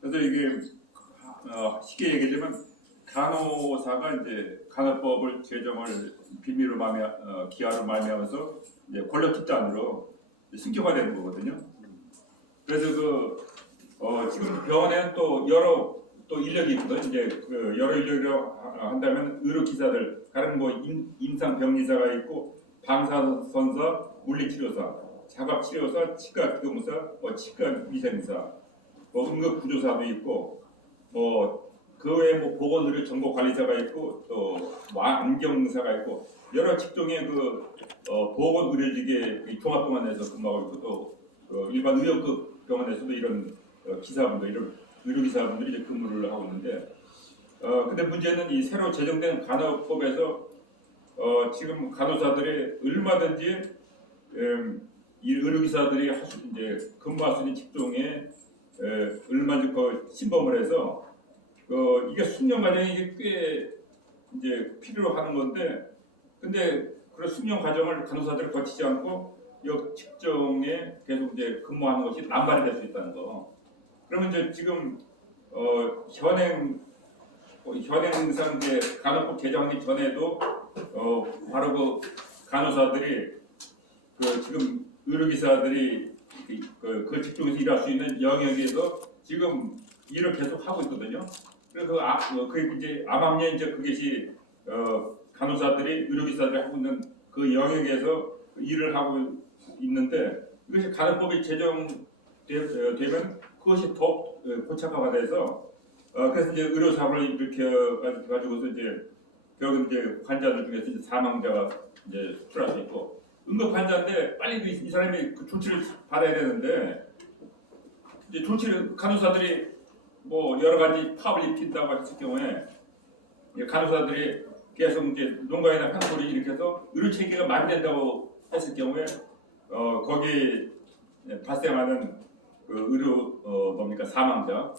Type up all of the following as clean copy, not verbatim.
그래서 이게 쉽게 얘기하자면 간호사가 이제 간호법을 제정을 비밀로 기하로 말미암아서 이제 권력 집단으로 승격화 되는 거거든요. 그래서 지금 병원에는 또 여러 또 인력이 있거든요. 이제 여러 인력이라고 한다면 의료 기사들, 다른 뭐 임상 병리사가 있고 방사선사, 물리치료사, 자갑치료사, 치과 기도무사, 치과 위생사, 응급 구조사도 있고 그 외에 보건의료 정보관리사가 있고 또 안경사가 있고 여러 직종의 보건의료직의 종합병원에서 근무하고 있고 또 일반 의료급 병원에서도 이런 기사분들, 이런 의료기사분들이 이제 근무를 하고 있는데 근데 문제는 이 새로 제정된 간호법에서 지금 간호사들이 얼마든지 이 의료기사들이 이제 근무할 수 있는 직종에 얼마든지 신범을 해서 이게 숙련 과정이 꽤 이제 필요로 하는 건데, 근데 그런 숙련 과정을 간호사들이 거치지 않고 이 직종에 계속 이제 근무하는 것이 남발이 될 수 있다는 거. 그러면 이제 지금 현행상 이제 간호법 개정하기 전에도 바로 간호사들이 지금 의료기사들이 그 직종에서 일할 수 있는 영역에서 지금 일을 계속 하고 있거든요. 그래서 그 이제 암암리에 이제 그것이 간호사들이 의료기사들이 하고 있는 그 영역에서 일을 하고 있는데, 이것이 간호법이 제정되면 그것이 더 고착화가 돼서 그래서 이제 의료사고를 일으켜 가지고서 이제 결국 이제 환자들 중에서 이제 사망자가 이제 출할 수 있고, 응급 환자인데 빨리 이 사람이 그 조치를 받아야 되는데, 이제 조치를 간호사들이 여러 가지 파업을 입힌다고 했을 경우에 간호사들이 계속 이제 농가에다 한 소리 일으켜서 의료 체계가 마비된다고 했을 경우에 거기 발생하는 의료 사망자,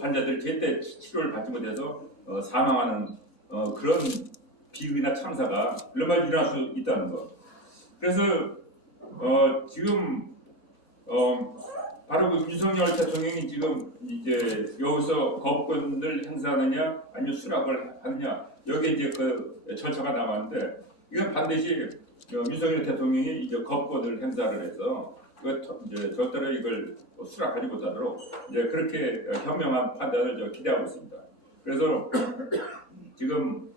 환자들이 제때 치료를 받지 못해서 사망하는 그런 비극이나 참사가 얼마나 일어날 수 있다는 거. 그래서 지금 바로 그 윤석열 대통령이 지금 이제 여기서 거부권을 행사하느냐 아니면 수락을 하느냐, 여기에 이제 그 절차가 남았는데, 이건 반드시 윤석열 대통령이 이제 거부권을 행사를 해서 이제 절대로 이걸 수락하지 못하도록 이제 그렇게 현명한 판단을 기대하고 있습니다. 그래서 지금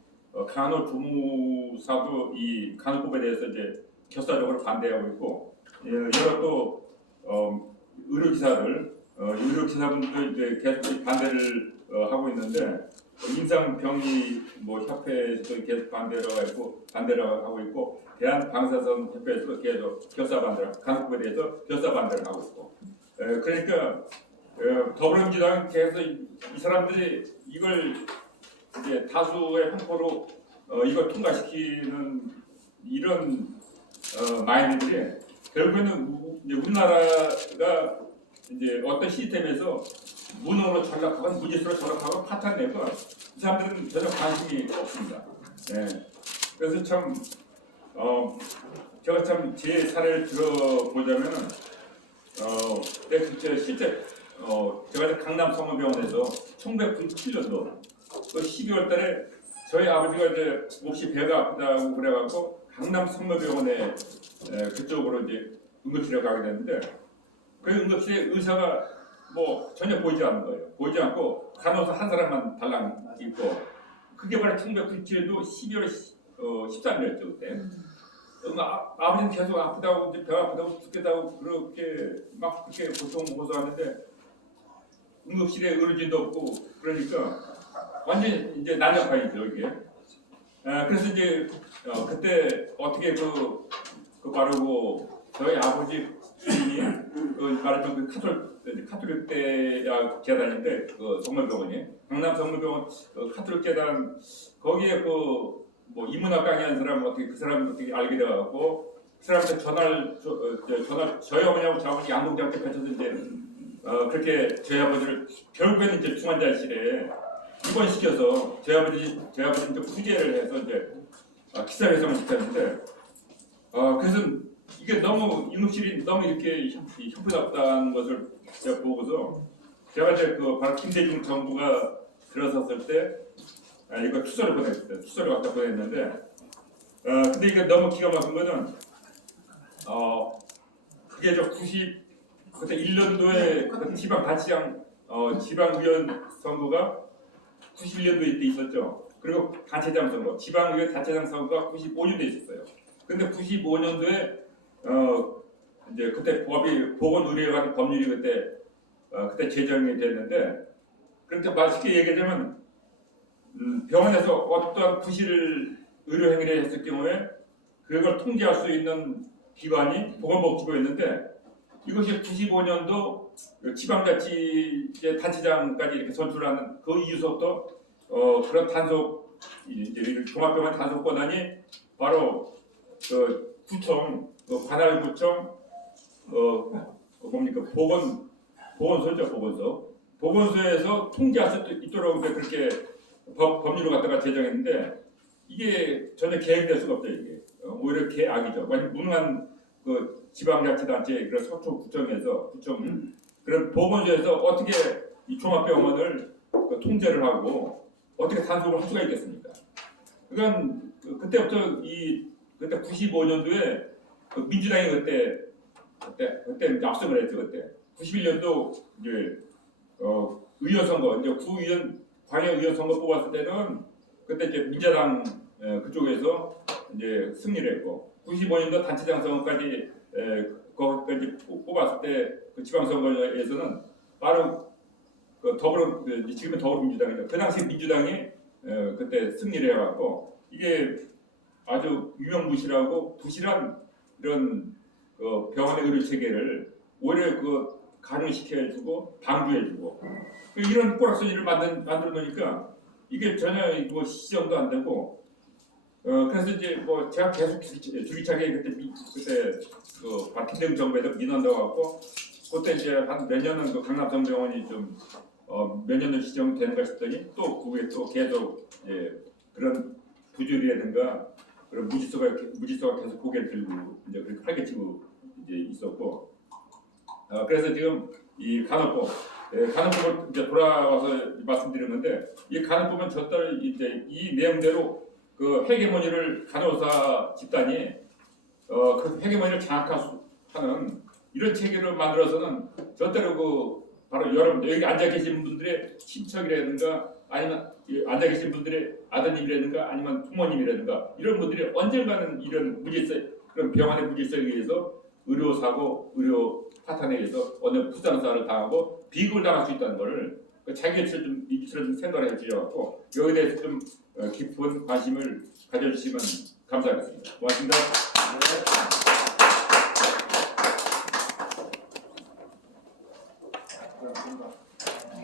간호조무사도 이 간호법에 대해서 이제 결사적으로 반대하고 있고, 여러 또 의료기사분들도 이제 계속 반대를 하고 있는데, 임상병리 협회에서도 계속 반대를 하고 있고, 대한방사선 협회에서도 계속 간호법에 대해서 결사 반대를 하고 있고, 그러니까 더불어민주당은 계속 이 사람들이 이걸 이제 다수의 횡포로 이걸 통과시키는 이런 마인드들이 결국에는 이제 우리나라가 이제 어떤 시스템에서 무능으로 전락하고 무지수로 전락하고 파탄내고 이 사람들은 전혀 관심이 없습니다. 그래서 참 제가 참 제 사례를 들어보자면은 실제 제가 강남 성모병원에서 1997년도 그 12월달에 저희 아버지가 이제 몹시 배가 아프다고 그래갖고 강남 성모병원에 그쪽으로 이제 응급실에 가게 됐는데, 그 응급실에 의사가 전혀 보이지 않는 거예요. 보이지 않고 간호사 한 사람만 달랑 있고, 그게 바로 1997년도 12월 13일이었죠 그때. 아버지는 계속 아프다고 이제 배가 아프다고 죽겠다고 그렇게 고통호소하는데 응급실에 의료진도 없고 그러니까 완전 이제 난장판이죠 이게. 그래서 이제 그때 어떻게 바로 저희 아버지 주인이 말했던 카톨릭 대학 재단인데 성모병원이 강남 성모병원 카톨릭 재단 거기에 인문학 강의하는 사람 그 사람 어떻게 알게 돼갖고 그 사람한테 전화를 저희 어머니하고 저하고 양동장께 펼쳐서 이제 그렇게 저희 아버지를 결국에는 이제 중환자실에 입원시켜서 저희 아버지 이제 후재를 해서 이제 기사회생을 시켰는데, 그래서 이게 너무 응급실이 너무 이렇게 형편없다는 것을 제가 보고서 제가 이제 그 바로 김대중 정부가 들어섰을 때 이거 추서를 보냈어요. 추서를 갖다 보냈는데 근데 이게 너무 기가 막힌 거는 그게 저 그때 1년도에 그 지방단체장 지방의원 선거가 91년도에 때 있었죠. 그리고 단체장 선거, 지방의회 단체장 선거가 95년도에 있었어요. 근데 95년도에 이제 그때 법이 보건의료에 관한 법률이 그때 제정이 됐는데, 그렇게 쉽게 얘기하자면 병원에서 어떤 부실 의료 행위를 했을 경우에 그걸 통제할 수 있는 기관이 보건복지부였는데, 이것이 95년도 지방자치 단체장까지 이렇게 선출하는 그 이후부터 그런 단속 이제 종합병원 단속 권한이 바로 구청, 관할구청, 뭡니까 보건소죠, 보건소에서 통제할 수 있도록 그렇게 법률을 갖다가 제정했는데, 이게 전혀 계획될 수가 없죠. 이게 오히려 계악이죠. 무능한 그 지방자치단체 그런 서초구청에서 그런 보건소에서 어떻게 이 종합병원을 통제를 하고 어떻게 단속을 할 수가 있겠습니까? 그러니까 그때부터 그때 95년도에 민주당이 그때 압승을 했죠. 그때 91년도 이제 의원 선거, 이제 구의원 광역의원 선거 뽑았을 때는 그때 이제 민주당 그쪽에서 이제 승리를 했고, 95년도 단체장 선거까지 거기까지 뽑았을 때 그 지방선거에서는 바로 지금은 더불어민주당이죠. 그 당시 민주당이 그때 승리를 해왔고, 이게 아주 유명무실하고 부실한 이런 병원의 의료 체계를 오히려 가능시켜주고 방조해주고 이런 꼬락서지를 만들어 놓으니까 이게 전혀 시정도 안 되고, 그래서 이제 제가 계속 줄기차게 그때 김대중 정부에서 민원도 갖고, 그때 이제 한 몇 년은 강남성병원이 좀 몇 년은 지정되는가 싶더니 또 그 후에 또 계속 그런 부조리라든가 그런 무질서가 계속 고개를 들고 이제 그렇게 활개치고 이제 있었고, 그래서 지금 이 간호법을 이제 돌아와서 말씀드리는데, 이 간호법은 저들 이제 이 내용대로 그 헤게모니를 간호사 집단이 그 헤게모니를 장악하는 이런 체계를 만들어서는 절대로 바로 여러분 여기 앉아 계신 분들의 친척이라든가 아니면 앉아 계신 분들의 아드님이라든가 아니면 부모님이라든가 이런 분들이 언젠가는 이런 그런 병원의 무질서에 의해서 의료 사고, 의료 파탄에 의해서 어느 부상사를 당하고 비극을 당할 수 있다는 것을 자기처럼 좀 생각을 해주셔서 여기에 대해서 좀 깊은 관심을 가져주시면 감사하겠습니다. 고맙습니다.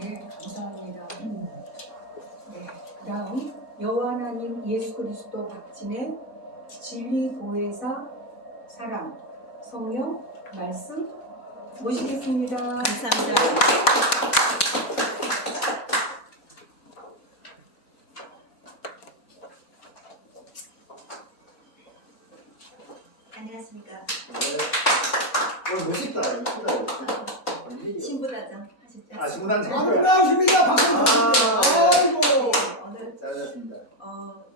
네, 감사합니다. 네, 그다음 여호와 하나님 예수 그리스도 박진의 진리 보혜사 사랑 성령 말씀 모시겠습니다. 감사합니다. 안녕하십니까. 멋있다. 신부단장 하셨죠? 신부단장. 반갑습니다. 반갑습니다. 아이고. 오늘 잘하셨습니다.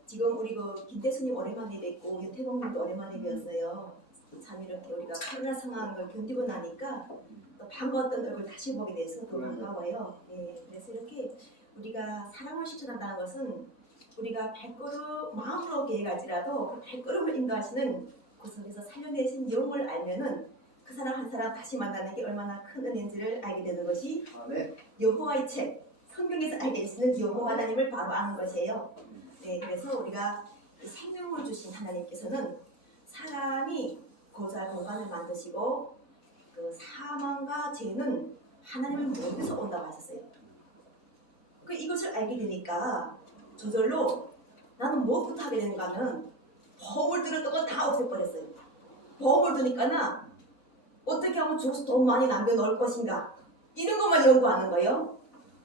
지금 우리 김대수님 오랜만에 뵙고 윤태봉님도 오랜만에 뵈었어요. 참 이렇게 우리가 코로나 상황을 견디고 나니까 또 반가웠던 얼굴 다시 보게 돼서 더 반가워요. 네, 그래서 이렇게 우리가 사랑을 실천한다는 것은 우리가 발걸음 마음으로 계획할지라도 그 발걸음을 인도하시는 그 속에서 살려내신 영을 알면은 그 사람 한 사람 다시 만나는 게 얼마나 큰 은혜인지를 알게 되는 것이 여호와의 책 성경에서 알게 되시는 여호와 하나님을 바로 아는 것이에요. 네, 그래서 우리가 생명을 주신 하나님께서는 사람이 거주할 공간을 만드시고 그 사망과 죄는 하나님을 멀리서 온다고 하셨어요. 그 이것을 알게 되니까 저절로 나는 무엇부터 하게 되는가 하면 보험을 들었던 거 다 없애버렸어요. 보험을 드니까는 어떻게 하면 죽어서 돈 많이 남겨놓을 것인가 이런 것만 연구하는 거예요.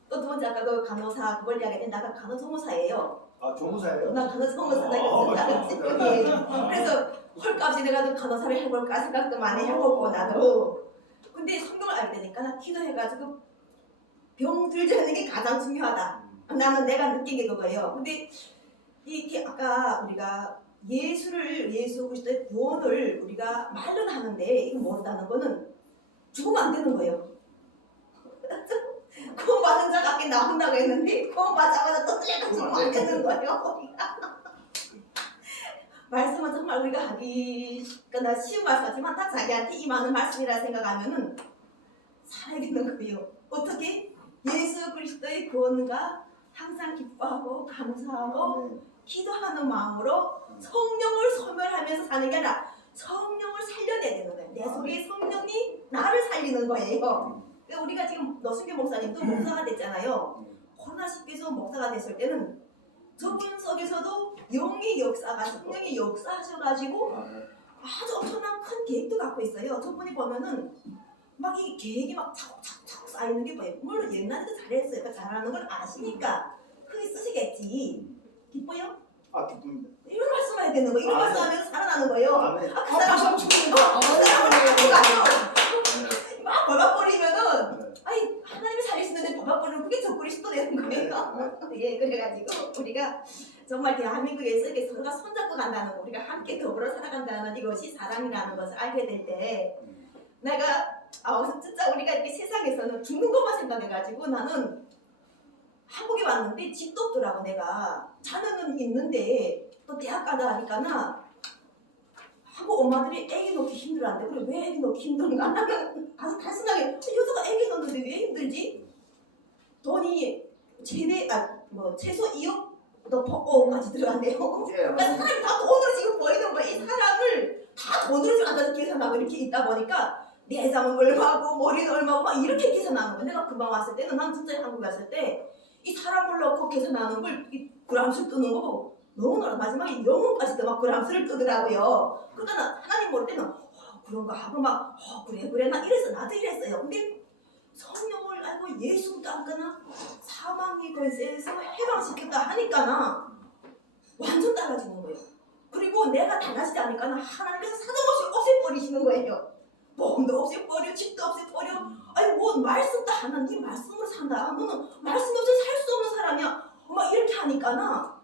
또 두 번째 아까 그 간호사 그걸 이야기했는데 나가 간호조무사예요. 조무사예요? 나 간호조무사다 그랬어요. 그래서 헐값이 내가 간호사를 해볼까 생각도 많이 해보고 나도. 근데 성경을 알게 되니까 나 기도해가지고 병 들지 않는 게 가장 중요하다. 나는 내가 느낀 게 그거예요. 근데 이게 아까 우리가 예수 그리스도의 구원을 우리가 말은 하는데 이거 모른다는 거는 죽으면 안 되는 거예요. 구원 받은 자가 아까 나온다고 했는데 구원 받자마자 또 죽으면 안 되는 거예요. 말씀은 정말 우리가 하기 그러니까 쉬운 말씀이지만 다 자기한테 임하는 말씀이라 생각하면은 살아야 되는 거예요. 어떻게? 예수 그리스도의 구원과 항상 기뻐하고 감사하고 기도하는 마음으로 성령을 소멸하면서 사는 게 아니라 성령을 살려내야 되는 거예요. 내 속에 성령이 나를 살리는 거예요. 그러니까 우리가 지금 노승규 목사님도 목사가 됐잖아요. 코로나 시기에서 목사가 됐을 때는 저분 속에서도 영의 역사가 성령이 역사하셔가지고 아주 엄청난 큰 계획도 갖고 있어요. 저분이 보면은 막 이 계획이 막 차곡차곡 쌓이는 게 뭐예요? 물론 옛날에도 잘했어요. 그러니까 잘하는 걸 아시니까 크게 쓰시겠지. 기뻐요? 아 기쁩니다. 이런 말씀해야 되는 거예요. 이런 말씀하면서 살아나는 거예요. 아멘. 그 사람 막 벌박거리면은 아니 하나님이 살리시는데 벌박거리면 그게 저 그리스도 되는 거예요. 예, 그래가지고 우리가 정말 대한민국에서 이렇게 서로가 손잡고 간다는 거, 우리가 함께 더불어 살아간다는 이것이 사랑이라는 것을 알게 될 때 내가 진짜 우리가 이렇게 세상에서는 죽는 것만 생각해가지고 나는 한국에 왔는데 집도 없더라고. 내가 자녀는 있는데 또 대학 가다 하니까나 한국 엄마들이 애기 놓기 힘들어한대. 그래 왜 애기 놓기 힘든가? 나는 아주 단순하게 여자가 애기 놓는데 왜 힘들지? 돈이 최소 2억 더 5억까지 들어간대요. 그러니까 사람이 다 돈으로 지금 보이는 거야. 이 사람을 다 돈으로 앉아서 계산하고 이렇게 있다 보니까 내장은 얼마고 머리는 얼마고 막 이렇게 계산하는 거야. 내가 금방 왔을 때는 난 진짜 한국에 왔을 때 이 사람을 넣고 계산하는 걸 그람수 뜨는 거 너무 놀라. 마지막에 영혼까지도 막 그람수를 뜨더라고요. 그러니까 나 하나님 볼 때는 그런가 하고 막 그래 나 이래서 나도 이랬어요. 근데 성령을 알고 예수 믿거나 사망의 권세에서 해방시켰다 하니까나 완전 달라지는 거예요. 그리고 내가 달라지지 않으니까 하나님께서 사정없이 없애버리시는 거예요. 몸도 없애버려, 집도 없애버려. 아니 뭐 말씀 다 하나 네 말씀으로 산다. 너는 말씀이 없이 살 수 없는 사람이야. 막 이렇게 하니까나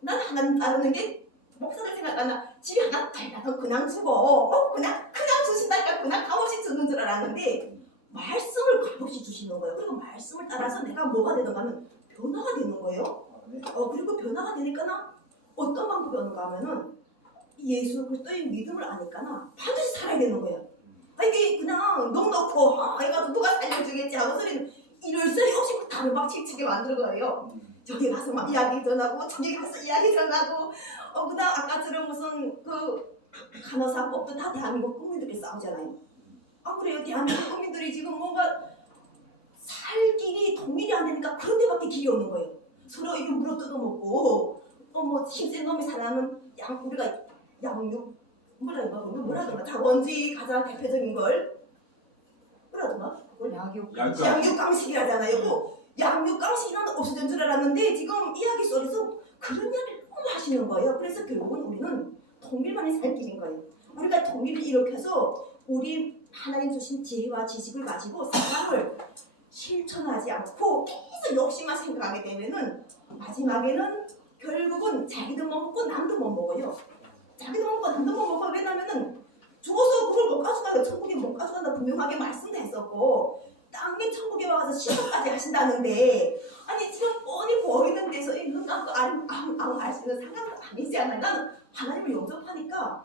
난 하나님 따르는 게 목사들 생각하나 집에 하나 달라도 그냥 주고 그냥 주신다니까 그냥 값없이 주는 줄 알았는데 말씀을 값없이 주시는 거예요. 그리고 말씀을 따라서 내가 뭐가 되는가 하면 변화가 되는 거예요. 그리고 변화가 되니까 어떤 방법이 오는가 하면은 예수 그리스도의 믿음을 아니까나 반드시 살아야 되는 거예요. 이게 그냥 넉넉고 이거 누가 살려주겠지 하고 소리는 이럴 소리 없이 다른 막 칙칙이 만드는 거예요. 저기 가서 막 이야기 전하고 저기 가서 이야기 전하고 그다음 아까처럼 무슨 그 간호사법도 다 대한민국 국민들이 싸우잖아요. 그래요. 대한민국 국민들이 지금 뭔가 살 길이 통일이 안 되니까 그런 데밖에 길이 없는 거예요. 서로 이거 물어 뜯어먹고 뭐 힘센 놈이 살아는 우리가 양육 뭐라던가 자본주의 가장 대표적인 걸 뭐라던가 양육강식이라잖아요. 양육강식이라는 없어진 줄 알았는데 지금 이야기 속에서 그런 이야기를 너무 하시는 거예요. 그래서 결국은 우리는 통일만이 살 길인 거예요. 우리가 통일을 일으켜서 우리 하나님 주신 지혜와 지식을 가지고 사람을 실천하지 않고 계속 욕심만 생각하게 되면은 마지막에는 결국은 자기도 못 먹고 남도 못 먹어요. 자기도 못 먹고 남도 못 먹어. 왜냐면은 죽어서 그걸 못 가져가요. 천국에 못 가져간다 분명하게 말씀도 했었고 땅에 천국에 와서 시험까지 하신다는데 아니 지금 뻔히 보이는 데서 눈 감고 알 수 있는 상황도 아니지 않아요. 나는 하나님을 영접하니까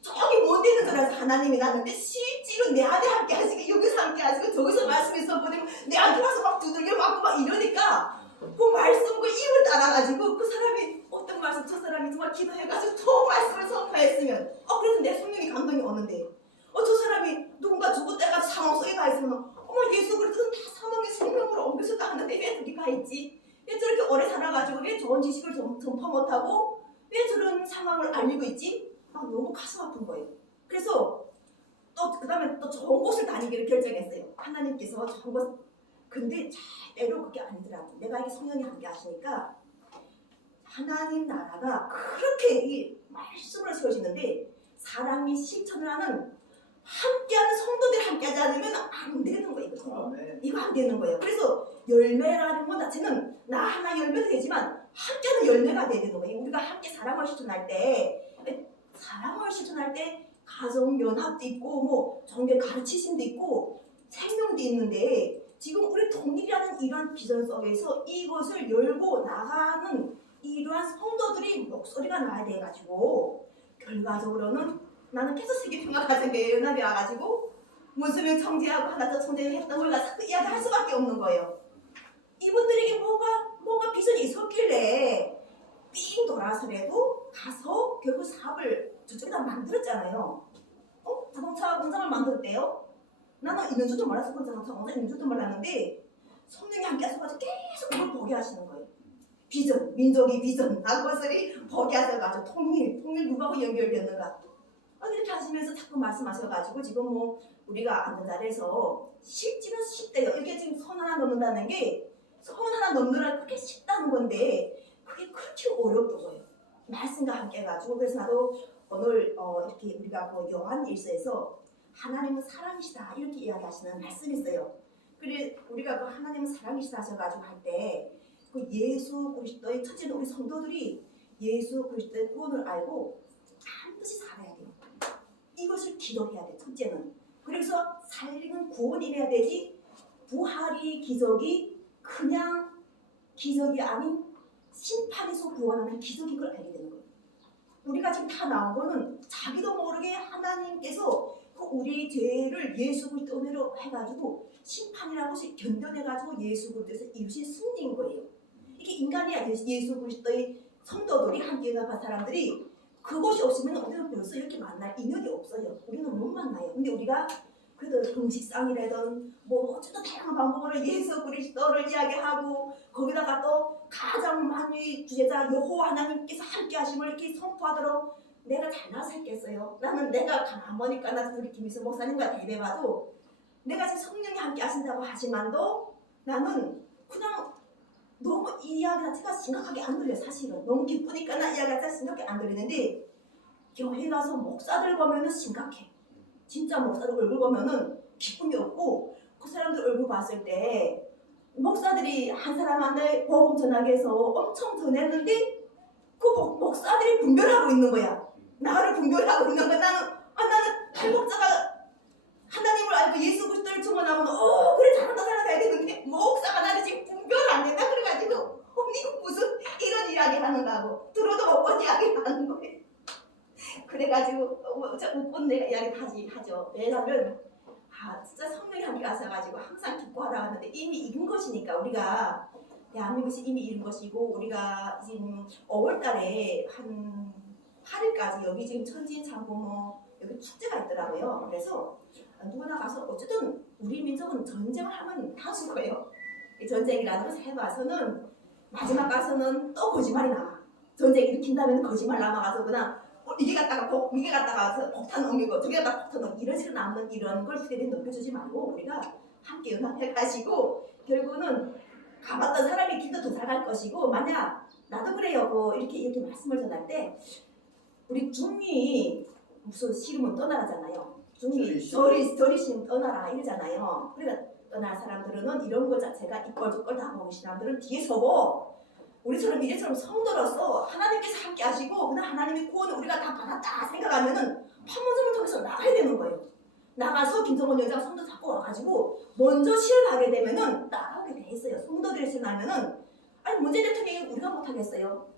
저기 못 있는 줄 알아서 하나님이 나는데 실제로 내 안에 함께 하시고 여기서 함께 하시고 저기서 말씀이 선포되면 내 안에 와서 막 두들겨 맞고 막 이러니까 그 말씀과 입을 따라가지고 그 사람이 어떤 말씀 저 사람이 정말 기도해가지고 저 말씀을 선포했으면 그래서 내 성령이 감동이 오는데 저 사람이 누군가 죽었다가 상황 속에 가 있으면 예수 그리스도는 다 사망의 생명으로 옮겨서도 하는데 왜 저기 가 있지? 왜 저렇게 오래 살아가지고 왜 좋은 지식을 전파 못하고 왜 저런 상황을 알리고 있지? 너무 가슴 아픈 거예요. 그래서 그 다음에 또 좋은 곳을 다니기를 결정했어요. 하나님께서 좋은 곳 근데 때로 그게 아니더라고. 내가 이게 성령이 함께 하시니까 하나님 나라가 그렇게 이 말씀을 세우시는데 사람이 실천을 하는 함께하는 성도들이 함께하지 않으면 안 되는 거예요. 아멘. 이거 안 되는 거예요. 그래서 열매라는 것 자체는 나 하나 열매도 되지만 함께하는 열매가 돼야 되는 거예요. 우리가 함께 사랑을 실천할 때 가정 연합도 있고 뭐 종교 가르치심도 있고 생명도 있는데 지금 우리 통일이라는 이런 비전 속에서 이것을 열고 나가는 이러한 성도들이 목소리가 나야 돼가지고 결과적으로는 나는 계속 세계평화 가정교회 연합에 와가지고 무슬림 청지하고 하나도 청지했던 걸 자꾸 이야기할 수밖에 없는 거예요. 이분들에게 뭔가 비전이 있었길래 삥 돌아서라도 가서 결국 사업을 저쪽에다 만들었잖아요. 자동차 공장을 만들었대요. 나는 있는 줄도 몰랐어. 그 자동차 공장 있는 줄도 몰랐는데 성령이 함께 하셔가지고 계속 그걸 보게 하시는 거예요. 비전, 민족의 비전, 그것을 보게 하셔가지고 통일 누구하고 연결되는가. 이렇게 하시면서 자꾸 말씀하셔가지고 지금 뭐 우리가 앉은 자리에서 쉽지는 쉽대요. 이렇게 지금 선 하나 넘는다는 게 선 하나 넘느라 그렇게 쉽다는 건데 그게 그렇게 어렵던 거예요. 말씀과 함께 해가지고 그래서 나도 오늘 이렇게 우리가 그 요한 1서에서 하나님은 사랑이시다 이렇게 이야기하시는 말씀이 있어요. 그래 우리가 그 하나님은 사랑이시다 하셔가지고 할 때 그 예수 그리스도의 첫째는 우리 성도들이 예수 그리스도의 구원을 알고 반드시 살아야 돼요. 이것을 기도해야 돼. 첫째는. 그래서 살리는 구원이 돼야 되지 부활이 기적이 그냥 기적이 아닌 심판에서 구원하는 기적인 걸 알게 되는 거예요. 우리가 지금 다 나온 거는 자기도 모르게 하나님께서 그 우리 죄를 예수 그리스도로 해가지고 심판이라는 것이 견뎌내가지고 예수 그리스도에서 이루신 승리인 거예요. 이게 인간이 예수 그리스도의 성도들이 함께 연합한 사람들이 그것이 없으면 우리는 벌써 이렇게 만날 인연이 없어요. 우리는 못 만나요. 근데 우리가 그래도 형식상이라든 뭐 어쨌든 다양한 방법으로 예수 그리스도를 이야기하고 거기다가 또 가장 많이 주제자 여호와 하나님께서 함께 하심을 이렇게 선포하도록 내가 잘 나서 했겠어요. 나는 내가 가만보니까 나도 우리 김희수 목사님과 대배봐도 내가 지금 성령이 함께 하신다고 하지만도 나는 그냥 너무 이 이야기 자체가 심각하게 안 들려요. 사실은 너무 기쁘니까 나 이야기 자체가 심각하게 안 들리는데 교회 가서 목사들 보면은 심각해. 진짜 목사들 얼굴 보면은 기쁨이 없고 그 사람들 얼굴 봤을 때 목사들이 한 사람한테 복음 전하기 위해서 엄청 전했는데 그 목사들이 분별하고 있는 거야. 나를 분별하고 있는 거야. 나는 탈목자가 하나님을 알고 예수 그리스도를 증언하면 그래 잘한다 해야 되는데 목사가 나를 지금 분별 안 된다 그래가지고 이거 무슨 이런 이야기 하는가 하고 들어도 못 본 이야기 하는 거예요. 그래가지고 웃곤 내가 이야기 하죠. 왜냐면 진짜 성령이 함께 하셔가지고 항상 기뻐하라 하는데 이미 익은 것이니까 우리가 대한민국이 이미 익은 것이고 우리가 지금 5월달에 한 8일까지 여기 지금 천진 장보모 여기 축제가 있더라고요. 그래서 누구나 가서 어쨌든 우리 민족은 전쟁을 하면 다줄 거예요. 이 전쟁이라는 것을 해봐서는 마지막 가서는 또 거짓말이 나와. 전쟁 일으킨다면 거짓말 남아가서 그냥 이게 갔다가 폭탄 옮기고 저게 갔다가 폭탄 옮기고 이런 식으로 남는 이런 걸 세대에 넘겨주지 말고 우리가 함께 연합해가지고 결국은 가봤던 사람이 길도 더 잘 갈 것이고 만약 나도 그래요. 이렇게 말씀을 전할 때 우리 중이 무슨 싫으면 떠나라잖아요. 중이 저리 싫으면 떠나라 이러잖아요. 그러니까 떠날 사람들은 이런 것 자체가 이꼴저꼴 다 보기 싫은 사람들은 뒤에 서고 우리처럼 이래처럼 성도로서 하나님께서 함께 하시고 그다음 하나님의 구원을 우리가 다 받았다 생각하면은 판문점을 통해서 나가야 되는 거예요. 나가서 김성원 여장 성도 잡고 와가지고 먼저 시연하게 되면은 나가게 돼 있어요. 성도들이 시연하면은 아니 문재인 대통령이 우리가 못하겠어요.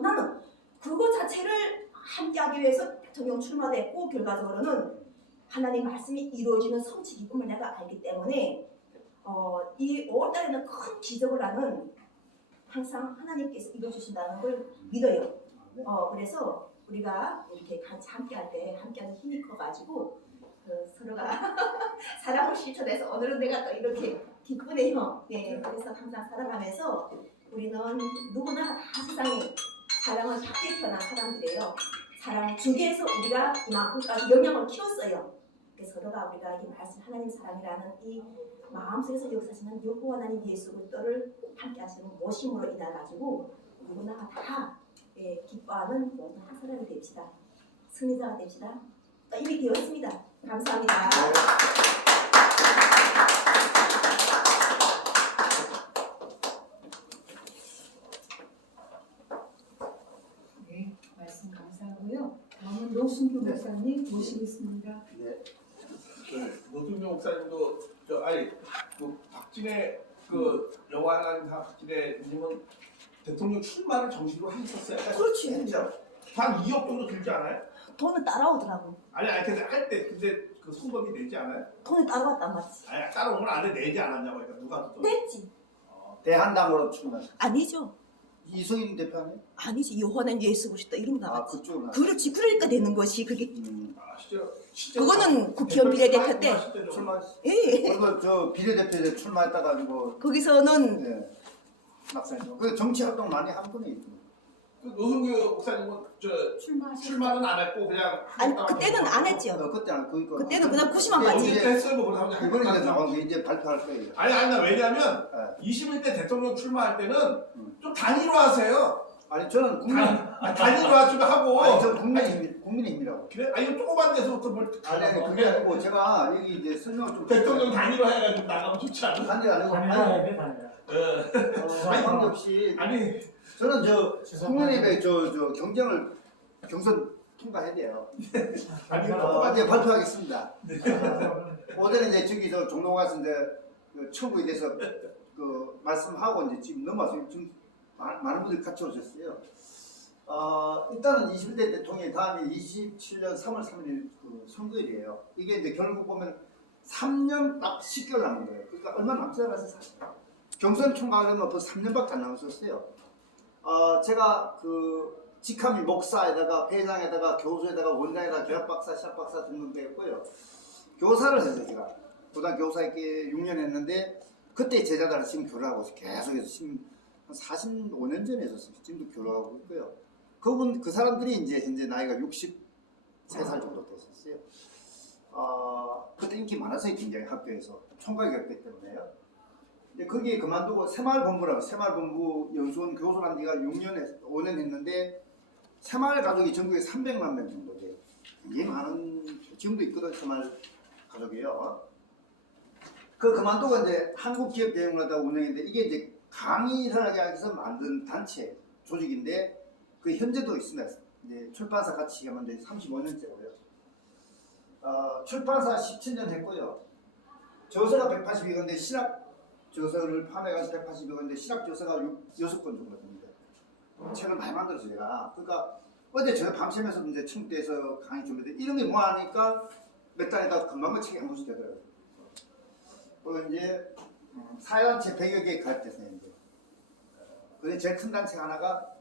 나는 그거 자체를 함께하기 위해서 대통령 출마됐고 결과적으로는 하나님 말씀이 이루어지는 성취 기쁨을 내가 알기 때문에 이 5월달에는 큰 기적을 하는 항상 하나님께서 이루어주신다는 걸 믿어요. 그래서 우리가 이렇게 같이 함께할 때 함께하는 힘이 커가지고 서로가 사랑을 실천해서 오늘은 내가 또 이렇게 기쁘네요. 예, 그래서 항상 사랑하면서 우리는 누구나 다 세상에 사랑을 받게 태어난 사람들이에요. 사랑을 주기 위해서 우리가 이만큼까지 영향을 키웠어요. 그래서 서로가 우리가 이 말씀 하나님 사랑이라는 이 마음속에서 역사하시는 여호와 하나님 예수 그리스도를 함께 하시는 모심으로 인해 가지고 누구나 다 기뻐하는 모든 한 사람이 됩시다. 승리자가 됩시다. 이미 되었습니다. 감사합니다. 네, 말씀 감사하고요. 다음은 노순규 목사님 모시겠습니다. 네. 노승용 목사님도 박진애 여호와 하나님 박진애님은 대통령 출마를 정식으로 하셨어요. 그렇지. 했죠. 한 2억 정도 들지 않아요? 돈은 따라오더라고. 아니 근데 근데 그 송금이 내지 않아요? 돈이 따라왔단 말이지. 아니 따라오면 안에 내지 않았냐고 그러니까 누가 또. 냈지. 대한당으로 출마. 아니죠. 이승인 대표님? 아니지. 요한은 예수 그리스도 이름 나왔지. 그쪽은. 그렇지. 그러니까 되는 것이 그게. 실제로 그거는 국회의원 비례대표 때. 출마. 예. 그리고 저 비례대표에 출마했다 가지고. 거기서는 네. 막상 그 정치 활동 많이 한 분이. 그 노승규 목사님은 출마는 안 했고 그냥. 아니 그때는 안 했지요. 그때는 그때는 그냥 구시만 언제 받지. 했어요? 뭐 그러면 이번에 이제 나와서 이제 발표할 거예요. 아니 나 왜냐면 네. 21대 대통령 출마할 때는 좀 단일화하세요. 아니 저는 단일화 좀 하고. 아니 저 국민의힘이라고. 그래? 아니 이거 조그만 데서부터 뭘 아니 그게 아니고 제가 여기 이제 설명을 좀. 대통령 단일화 해가지고 나가면 좋지 않아? 단일 아니고. 관계없이. 아니 저는 저 국민의힘에 저 경선 통과해야 돼요. 아니 이제 발표하겠습니다. 오전에 이제 저기 저 종로 가서 이제 그 청구에 대해서 그 말씀하고 이제 지금 넘어와서 지금 많은 분들이 같이 오셨어요. 일단은 21대 대통령이 다음이 27년 3월 3일 그 선거일이에요. 이게 이제 결국 보면 3년 딱 10개월 남은 거예요. 그러니까 얼마 남지 않아서 사실 경선 총괄하려면 벌써 3년밖에 안 남았었어요. 제가 그 직함이 목사에다가 회장에다가 교수에다가 원장에다가 교학박사, 시학박사 등록되었고요. 교사를 해서 제가 고등학교 교사 있게 6년 했는데 그때 제자들을 지금 교류하고 있어요. 계속해서 지금 한 45년 전에 했었어요. 지금도 교류하고 있고요. 그 사람들이 이제 현재 나이가 63살 정도 됐었어요. 그때 인기 많았어요. 굉장히 학교에서 총괄이었기 때문에요. 근데 거기에 그만두고 새마을본부라고 새마을본부 연수원 교수란 지가 5년 했는데 새마을 가족이 전국에 300만 명 정도 돼요. 굉장히 많은 지금도 있거든 새마을 가족이요. 그만두고 이제 한국기업대행하다 운영했는데 이게 이제 강의를 하기 위해서 만든 단체 조직인데 그 현재도 있습니다. 이제 출판사 같이 하면 이제 35년째고요. 출판사 17년 했고요. 저서가 182건데 신학 저서를 판매가서 182건데 신학 저서가 6권 정도 됩니다. 책을 많이 만들었어요 제가. 그러니까 어제 제가 밤새면서 이제 청대에서 강의 준비했는데 이런 게 뭐하니까 몇 달에다 금방 책이 한 권씩 되더라고요. 그리고 이제 사회단체 100여 개에 가입됐어요. 이제. 그런데 제일 큰 단체 하나가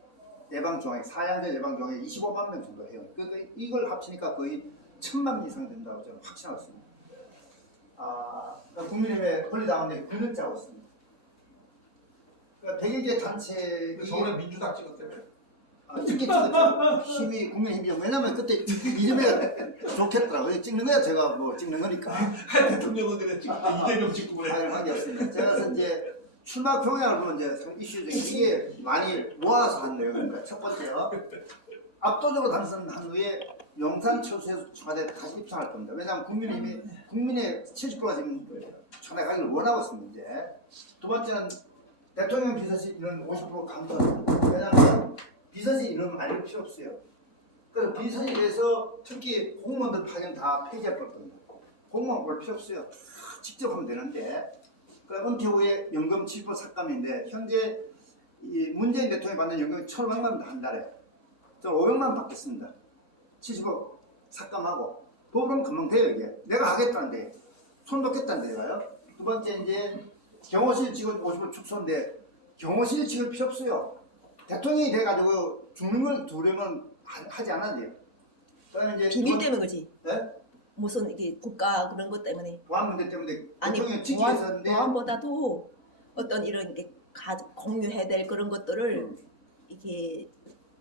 예방종합, 사양제 예방종합 25만 명 정도 해요. 그러니까 이걸 합치니까 거의 1000만 이상 된다고 저는 확신하고 있습니다. 국민의힘에 권리당원들이 9년째 하고 있습니다. 그러니까 100여 개 단체 저번에 민주당 찍었다며. 찍긴 찍었죠. 힘이 국민의힘이죠. 왜냐면 그때 이재명이 좋겠더라고요. 찍는 거야 제가 뭐 찍는 거니까. 대통령은 그래 찍고 이재명 찍고 그래. 아니 관계없습니다. 제가 그래서 이제 출마 공약을 보면 이제 이슈적인 이게 많이 모아서 한 내용입니다. 첫 번째요. 압도적으로 당선한 후에 영상 철수해서 청와대에 다시 입성할 겁니다. 왜냐하면 국민의 70%가 지금 청와대 가기를 원하고 있습니다. 이제. 두 번째는 대통령 비서실 인원 50% 감소합니다. 왜냐하면 비서실 인원 많이 필요 없어요. 그래서 비서실에서 특히 공무원들 파견 다 폐지할 겁니다. 공무원 볼 필요 없어요. 직접 하면 되는데 그 은퇴 후에 연금 7% 삭감인데 현재 이 문재인 대통령이 받는 연금이 1,500만 원 한 달에 저 500만 원 받겠습니다. 70억 삭감하고 법으로는 금방 돼요 이게. 내가 하겠다는데 손 놓겠다는데 내가요. 두 번째 이제 경호실 직원 50% 축소인데 경호실 직원 필요 없어요. 대통령이 돼가지고 죽는 걸 두려면 하지 않아도 돼요. 그다음에 이제 비밀 때문에 그지. 네? 무슨 이게 국가 그런 것 때문에. 보안 문제 때문에 아니 대통령 직위했었는데 보안보다도 어떤 이런 게 공유해야 될 그런 것들을 이게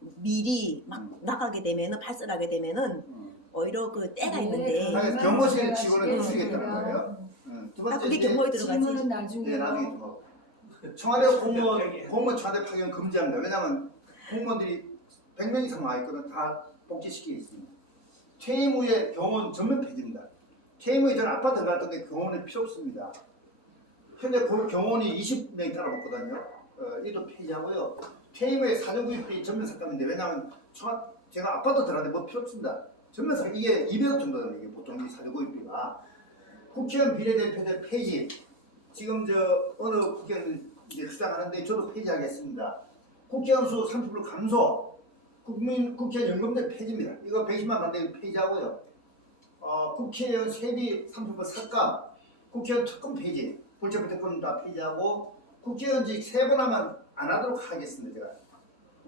미리 막 나가게 되면은 발설하게 되면은 오히려 그 때가 있는데. 아니, 경호실 직원은 쓰겠다는 거예요. 두 번째 그게 이제 경호에 들어가지. 질문은 나중에. 네, 나중에 뭐 청와대 공무원 청와대 파견 금지합니다. 왜냐하면 공무원들이 100명 이상 와 있거든. 다 복지시키고 있습니다. 퇴임 후에 병원 전면 폐지입니다. 퇴임 후에 저는 아파트 갈 건데 병원은 필요 없습니다. 현재 그 병원이 20명이 따라먹거든요. 이도 폐지하고요. 퇴임 후에 사전구입비 전면 삭감인데 왜냐하면 제가 아파트 들어가는데 뭐 필요 없습니다. 전면 삭감 이게 200억 정도는 이게 보통 이 사전구입비가. 국회의원 비례대표제 폐지. 지금 저 어느 국회의원 이제 주장하는데 저도 폐지하겠습니다. 국회의원 수 30% 감소. 국회의원 연금제 폐지입니다. 이거 120만 만대 폐지하고요. 국회의원 세비 30% 삭감. 국회의원 특권 폐지. 불체포 특권 다 폐지하고 국회의원직 3번 하면 안 하도록 하겠습니다. 제가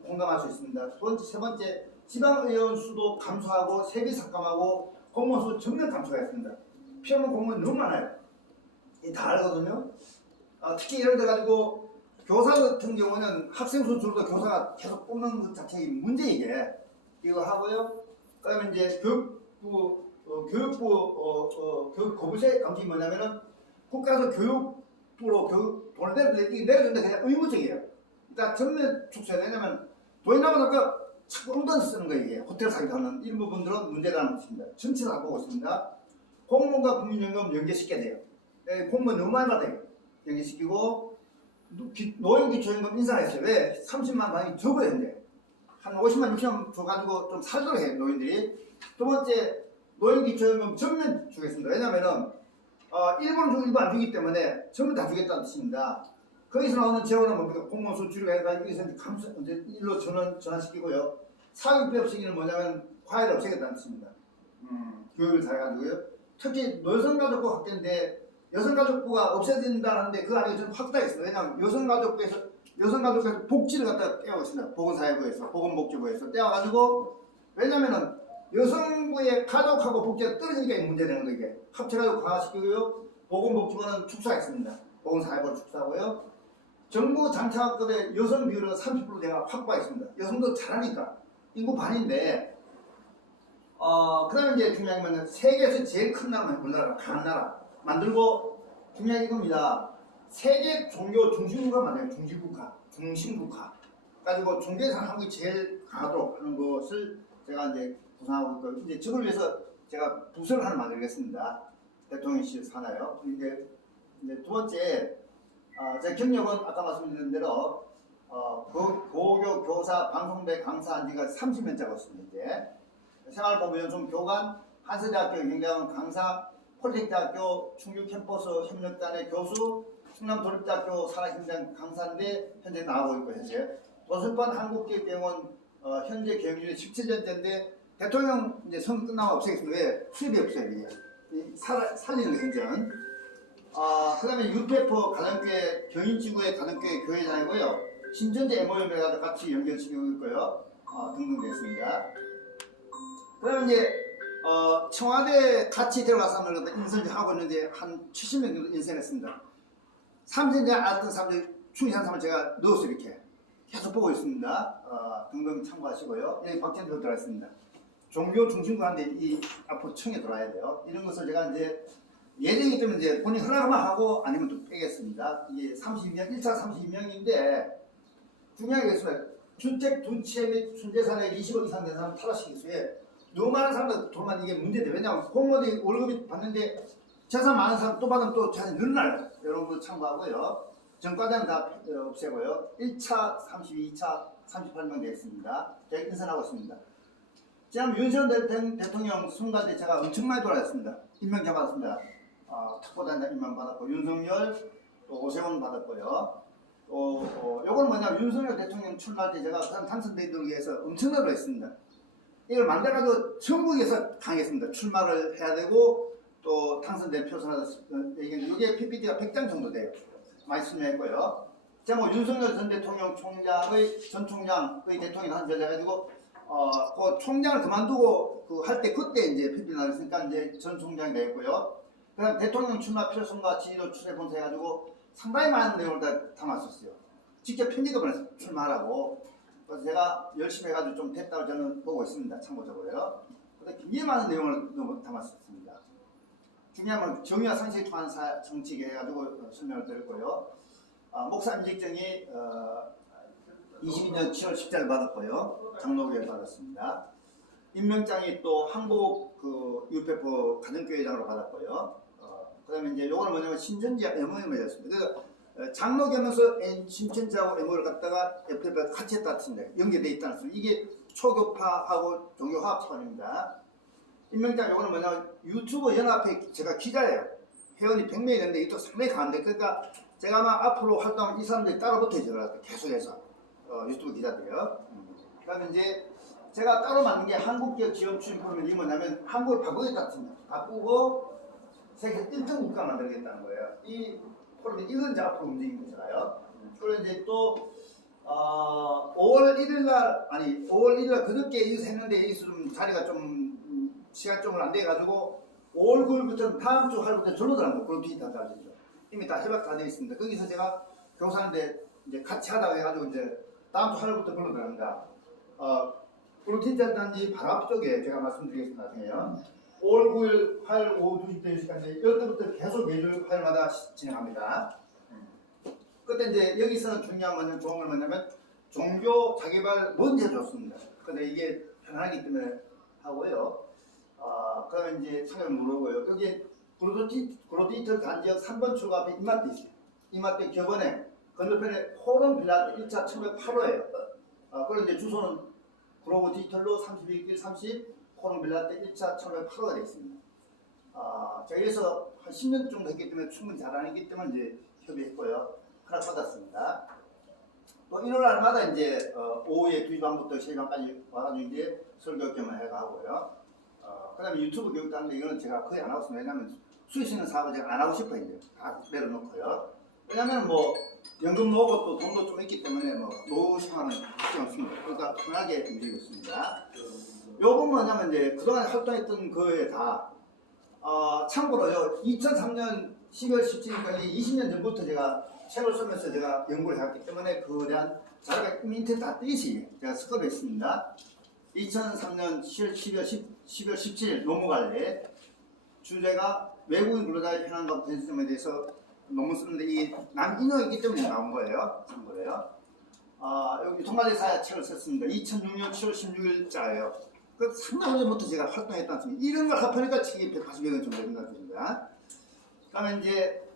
공감할 수 있습니다. 세 번째 지방의원 수도 감소하고 세비 삭감하고 공무원 수 전면 감소하겠습니다. 필요한 공무원 너무 많아요. 다 알거든요. 특히 예를 들어 가지고 교사 같은 경우는 학생 수 줄어도 교사가 계속 뽑는 것 자체가 문제 이게 이거 하고요. 그다음에 이제 교육부 교육 거부세 감독이 뭐냐면은 국가에서 교육부로 교육 돈을 내려준다 그냥 의무적이에요. 그러니까 전면 축소해야 되냐면 돈이 남아서 자꾸 엉덩이 쓰는 거예요. 이게 호텔 사기하는 이런 부분들은 문제가 있습니다. 전체를 안 보고 있습니다. 공무원과 국민연금 연계시켜야 돼요. 공무원 너무 많이 받아요. 연계시키고 노인기초연금 인상했어요. 왜? 30만 원이 적어요. 현재 한 50만 60만 줘가지고 좀 살도록 해요. 노인들이. 두 번째 노인기초연금 전면 주겠습니다. 왜냐면은 일부는 주고 일부 안 주기 때문에 전부 다 주겠다는 뜻입니다. 거기서 나오는 재원은 뭡니까? 공무원 수 줄이고 해서 여기서 이제 일로 전환시키고요. 사교육비 없애기는 뭐냐면 과외를 없애겠다는 뜻입니다. 교육을 잘해가지고요. 특히 여성가족부 확대인데 여성가족부가 없애진다는데 그 안에 좀 확대했습니다. 왜냐하면 여성가족부에서 복지를 갖다 떼어가고 있습니다. 보건사회부에서 보건복지부에서 떼어가지고 왜냐면은 여성부의 가족하고 복지가 떨어지니까 문제되는 거 이게 합쳐가지고 강화시키고요. 보건복지부는 축소했습니다. 보건사회부를 축소하고요. 정부 장차급의 여성 비율을 30% 내가 확보하겠습니다. 여성도 잘하니까 인구 반인데 그 다음에 이제 중요한 건 세계에서 제일 큰 나라는 우리나라 강한 나라 만들고 중요한 이겁니다. 세계 종교 중심국가 만들어요. 중심국가 가지고 종교에서 한국이 제일 강하도록 하는 것을 제가 이제 구상하고 있고 이제 저걸 위해서 제가 부서를 하나 만들겠습니다. 대통령실 산하요. 이제 두 번째 제 경력은 아까 말씀드린 대로 고교, 교사, 방송대 강사 한 지가 30년째가 있습니다. 이제 생활보험연수원 교관, 한서대학교 경영학원 강사, 폴리텍대학교 충주 캠퍼스 협력단의 교수, 충남도립대학교 산학현장 강사인데 현재 나오고 있고 현재 도서관 한국기획병원 현재 경영률이 17년째인데 대통령 이제 선거 끝나면 없애겠습니다. 왜? 수입이 없어요. 이게. 살리는 현장은. 그 다음에 유페퍼 가정교회 경인지구의 가정교회 교회장이고요. 신천지 MOM에도 같이 연결시키고 있고요. 등등 됐습니다. 그 다음에 이제 청와대 같이 들어가서 하는 인선을 하고 있는데 한 70명 정도 인선했습니다. 3년째 알았던 사람들 충실한 사람을 제가 넣어서 이렇게 계속 보고 있습니다. 등등 참고하시고요. 여기 박찬도 들어가 있습니다. 종교 중심국한테 이 앞으로 청에 들어와야 돼요. 이런 것을 제가 이제 예정이기 때문에 이제 본인 허락만 하고 아니면 또 빼겠습니다. 이게 32명, 1차 32명인데 중요한 게 있습니다. 주택 두 채 및 순재산의 20억 이상 된 사람 탈락시킬 수에 너무 많은 사람들 돈만 이게 문제돼. 왜냐하면 공무원이 월급이 받는데 재산 많은 사람 또 받으면 또 재산이 늘어나요. 이런 거 참고하고요. 전과자는 다 없애고요. 1차 32, 2차 38명 되겠습니다. 제가 인선하고 있습니다. 지난 윤석열 대통령 선거 때 제가 엄청 많이 돌아다녔습니다. 임명 잡았습니다. 특보단장 임명 받았고 윤석열 또 오세훈 받았고요. 요건 뭐냐면 윤석열 대통령 출마할 때 제가 당선되기 위해서 엄청나게 했습니다. 이걸 만들어가지고 전국에서 강했습니다. 출마를 해야 되고 또 당선된 표선을 이게 PPT가 100장 정도 돼요. 많이 설명했고요. 제가 뭐 윤석열 전 대통령 전 총장의 대통령 한 여자가지고 그 총장을 그만두고 그 할 때 그때 이제 PPT 나왔으니까 이제 전 총장이 되었고요. 그다음 대통령 출마 필요성과 지지도 추세 분석해가지고 상당히 많은 내용을 다 담았었어요. 직접 편집을 보냈어요. 출마하라고. 그래서 제가 열심히 해가지고 좀 됐다고 저는 보고 있습니다. 참고적으로요. 그런데 굉장히 많은 내용을 담았었습니다. 중요한 건 정의와 상식을 통한 정치계 해가지고 설명을 드렸고요. 목사 임직정이 22년 7월 10일을 받았고요. 장로교회 받았습니다. 임명장이 또 한국 그 UPF 가정교회장으로 받았고요. 그다음에 이제 요거는 뭐냐면 신천지 MOM이었습니다. 그래서 장로 겸해서 신천지하고 MO를 갖다가 FF가 같이 했다 했습니다. 연계돼 있다는 소리. 이게 초교파하고 종교화합 차원입니다. 임명장 요거는 뭐냐면 유튜브 연합회 제가 기자예요. 회원이 100명이 됐는데 이또 상당히 강한데 그러니까 제가 아마 앞으로 활동하면 이 사람들이 따라붙어요. 제가 계속해서 유튜브 기자들이요. 그다음에 이제 제가 따로 만든 게 한국기업 지원 추진 프로그램이 뭐냐면 한국을 바꾸겠다 했습니다. 바꾸고 세계 1등 국가 만들겠다는 거예요. 이 프로그램이 이건 이제 앞으로 움직인 거잖아요. 그리고 이제 또 5월 1일 그저께 여기서 했는데 여기서 좀 자리가 좀 시간적으로 안 돼가지고 5월 9일부터는 다음 주 하루부터 절로 들어간 거 그런 디지털 달리죠. 이미 다 협약 다 되어 있습니다. 거기서 제가 교사인데 이제 같이 하다가 해가지고 이제 다음 주 하루부터 걸로 들어갑니다. 디지털 단지 바로 앞쪽에 제가 말씀드리겠습니다. 나중에요. 5월 9일 화요일 오후 2시부터 10시까지 10시부터 계속 매주 화요일마다 진행합니다. 그때 이제 여기서는 중요한 거는 좋은 걸 뭐냐면 종교 자기발 먼저 해줬습니다. 근데 이게 편하기 때문에 하고요. 그다음에 이제 참여 물어보고요. 여기 그로디지털 단지역 3번 출구 앞에 이마트 있어요. 이마트 격언에 건너편에 포럼 빌라 1차 1108호예요. 그리고 이제 주소는 그로브 디지털로 32길 30 포럼 빌라 때 1차 1108호가 되어 있습니다. 제가 여기서 한 10년 정도 했기 때문에 충분히 잘 아니기 때문에 이제 협의했고요. 허락받았습니다. 또 일요일 날마다 이제 오후에 2시 반부터 3시 반까지 와가지고 이제 설교 겸을 해가 하고요. 그 다음에 유튜브 교육도 하는데 이거는 제가 거의 안 하고 있습니다. 왜냐면 수익 있는 사업을 제가 안 하고 싶어요. 이제 다 내려놓고요. 왜냐면 뭐 연금 모으고 또 돈도 좀 있기 때문에 뭐 노후 생활은 걱정 없습니다. 그러니까 편하게 움직이고 있습니다. 요건 뭐냐면 이제 그동안 활동했던 거에 다 참고로요. 2003년 10월 17일까지 20년 전부터 제가 책을 쓰면서 제가 연구를 해왔기 때문에 그에 대한 자료가 인터넷 다 뜨시 제가 스크롤 했습니다. 2003년 12월 17일 논문관례 주제가 외국인 근로자의 편안과 변심점에 대해서 논문 쓰는데 이게 남인용이기 때문에 나온 거예요. 참고로요. 여기 통관리사의 책을 썼습니다. 2006년 7월 16일자예요. 그 상당 오래부터 제가 활동했다는 소리. 이런 걸 합하니까 책이 180여 권 정도 된다는 소리입니다. 그다음에 이제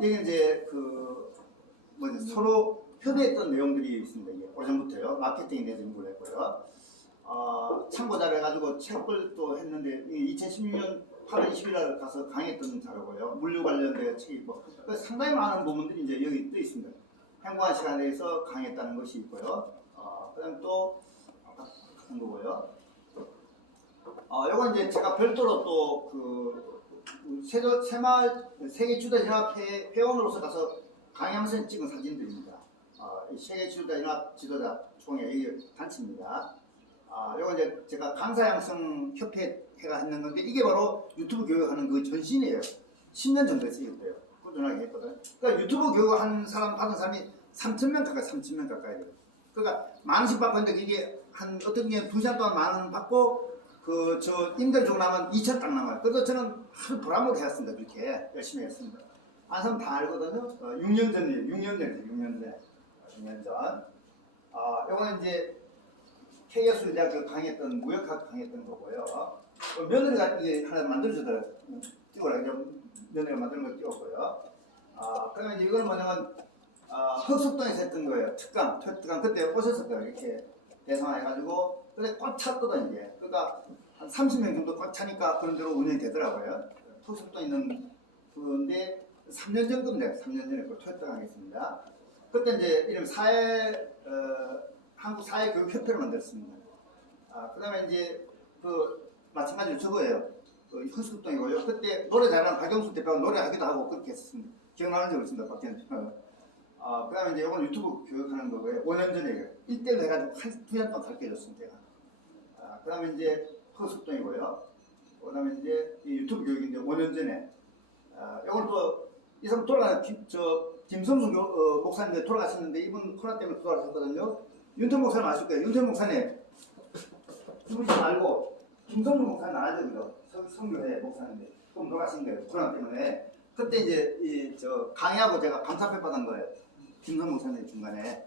이게 이제 서로 협의했던 내용들이 있습니다. 이게 오래전부터요. 마케팅에 대해서 연구를 했고요. 참고 자료 해가지고 책을 또 했는데 2016년 8월 20일 날 가서 강의했던 자료고요. 물류 관련된 책이 있고 상당히 많은 부분들이 이제 여기 떠 있습니다. 행복한 시간에 대해서 강의했다는 것이 있고요. 그다음 또 같은 거고요. 요건 이제 제가 별도로 또 세계 주도연합 회원으로서 가서 강의하면서 찍은 사진들입니다. 세계 주도연합 지도자 총회 이게 단체입니다. 요건 이제 제가 강사 양성 협회가 했는 건데 이게 바로 유튜브 교육하는 그 전신이에요. 10년 정도 쓰였대요. 꾸준하게 했거든요. 그러니까 유튜브 교육한 사람 받은 사람이 3,000명 가까이 돼요. 그러니까 만 원씩 받고 있는데 이게 한 어떤 게 2시간 동안 만 원 받고 저 임대료 주고 나면 2천 딱 남아요. 그래서 저는 하루 보람으로 해왔습니다. 그렇게 열심히 했습니다. 안 사람 다 알거든요. 6년 전이에요. 6년 전. 요거는 이제 KS대학교 강의했던 무역학 강의했던 거고요. 며느리가 이게 하나 만들어주더라고요. 띄워라. 며느리가 만드는 걸 띄웠고요. 그러면 이제 이건 뭐냐면 흑석동에서 했던 거예요. 특강 그때 오셨었어요. 이렇게 대상해가지고 근데 꽉 찼거든 이게. 그러니까 한 30명 정도 꽉 차니까 그런 대로 운영이 되더라고요. 흑석동 있는 그건데 3년 전인데 3년 전에 그 특강 하겠습니다. 그때 이제 이름 한국 사회교육협회를 만들었습니다. 그다음에 이제 마찬가지로 저거예요. 흑석동이고요. 그때 노래 잘하는 박영수 대표가 노래하기도 하고 그렇게 했었습니다. 기억나는 적이 있습니다. 박영수. 그다음에 이제 이건 유튜브 교육하는 거고요. 5년 전에 1대1로 해가지고 한 2년 동안 가르쳐줬습니다. 제가. 그다음에 이제 흑석동이고요. 그다음에 이제 유튜브 교육인데 5년 전에. 이건 또 이 사람 김성수 목사님 돌아가셨는데 이분 코로나 때문에 돌아가셨거든요. 윤태 목사님 아실 거예요. 윤태 목사님 누구지 말고 김성수 목사님 아죠, 그죠? 성교회 목사님인데 좀 돌아가신 거예요. 코로나 때문에. 그때 이제 강의하고 제가 감사패 받은 거예요. 김성 목사님 중간에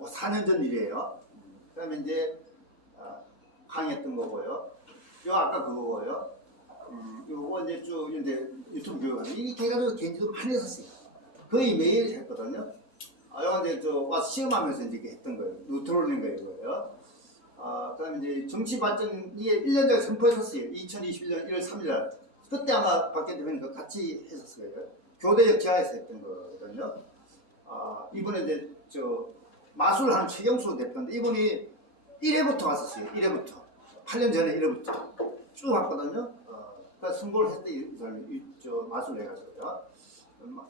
4년 전 일이에요. 그다음에 이제 강의했던 거고요. 요 아까 그거고요. 요거 이제 쭉 이제 유튜브 교육하는 이렇게 해가지고 개인지도 많이 했었어요. 거의 매일 했거든요. 요거 이제 와서 시험하면서 이제 이렇게 했던 거예요. 요 들어오는 거예요, 이거요. 그다음에 이제 정치 발전 이게 1년 전에 선포했었어요. 2021년 1월 3일 날. 그때 아마 박현 대표님과 같이 했었을 거예요. 교대역 지하에서 했던 거거든요. 이번에 이제 마술을 하는 최경수 대표인데 이분이 1회부터 왔었어요. 1회부터. 8년 전에 1회부터 쭉 왔거든요. 그래서 선거를 했대 이 사람이 마술을 해가지고요.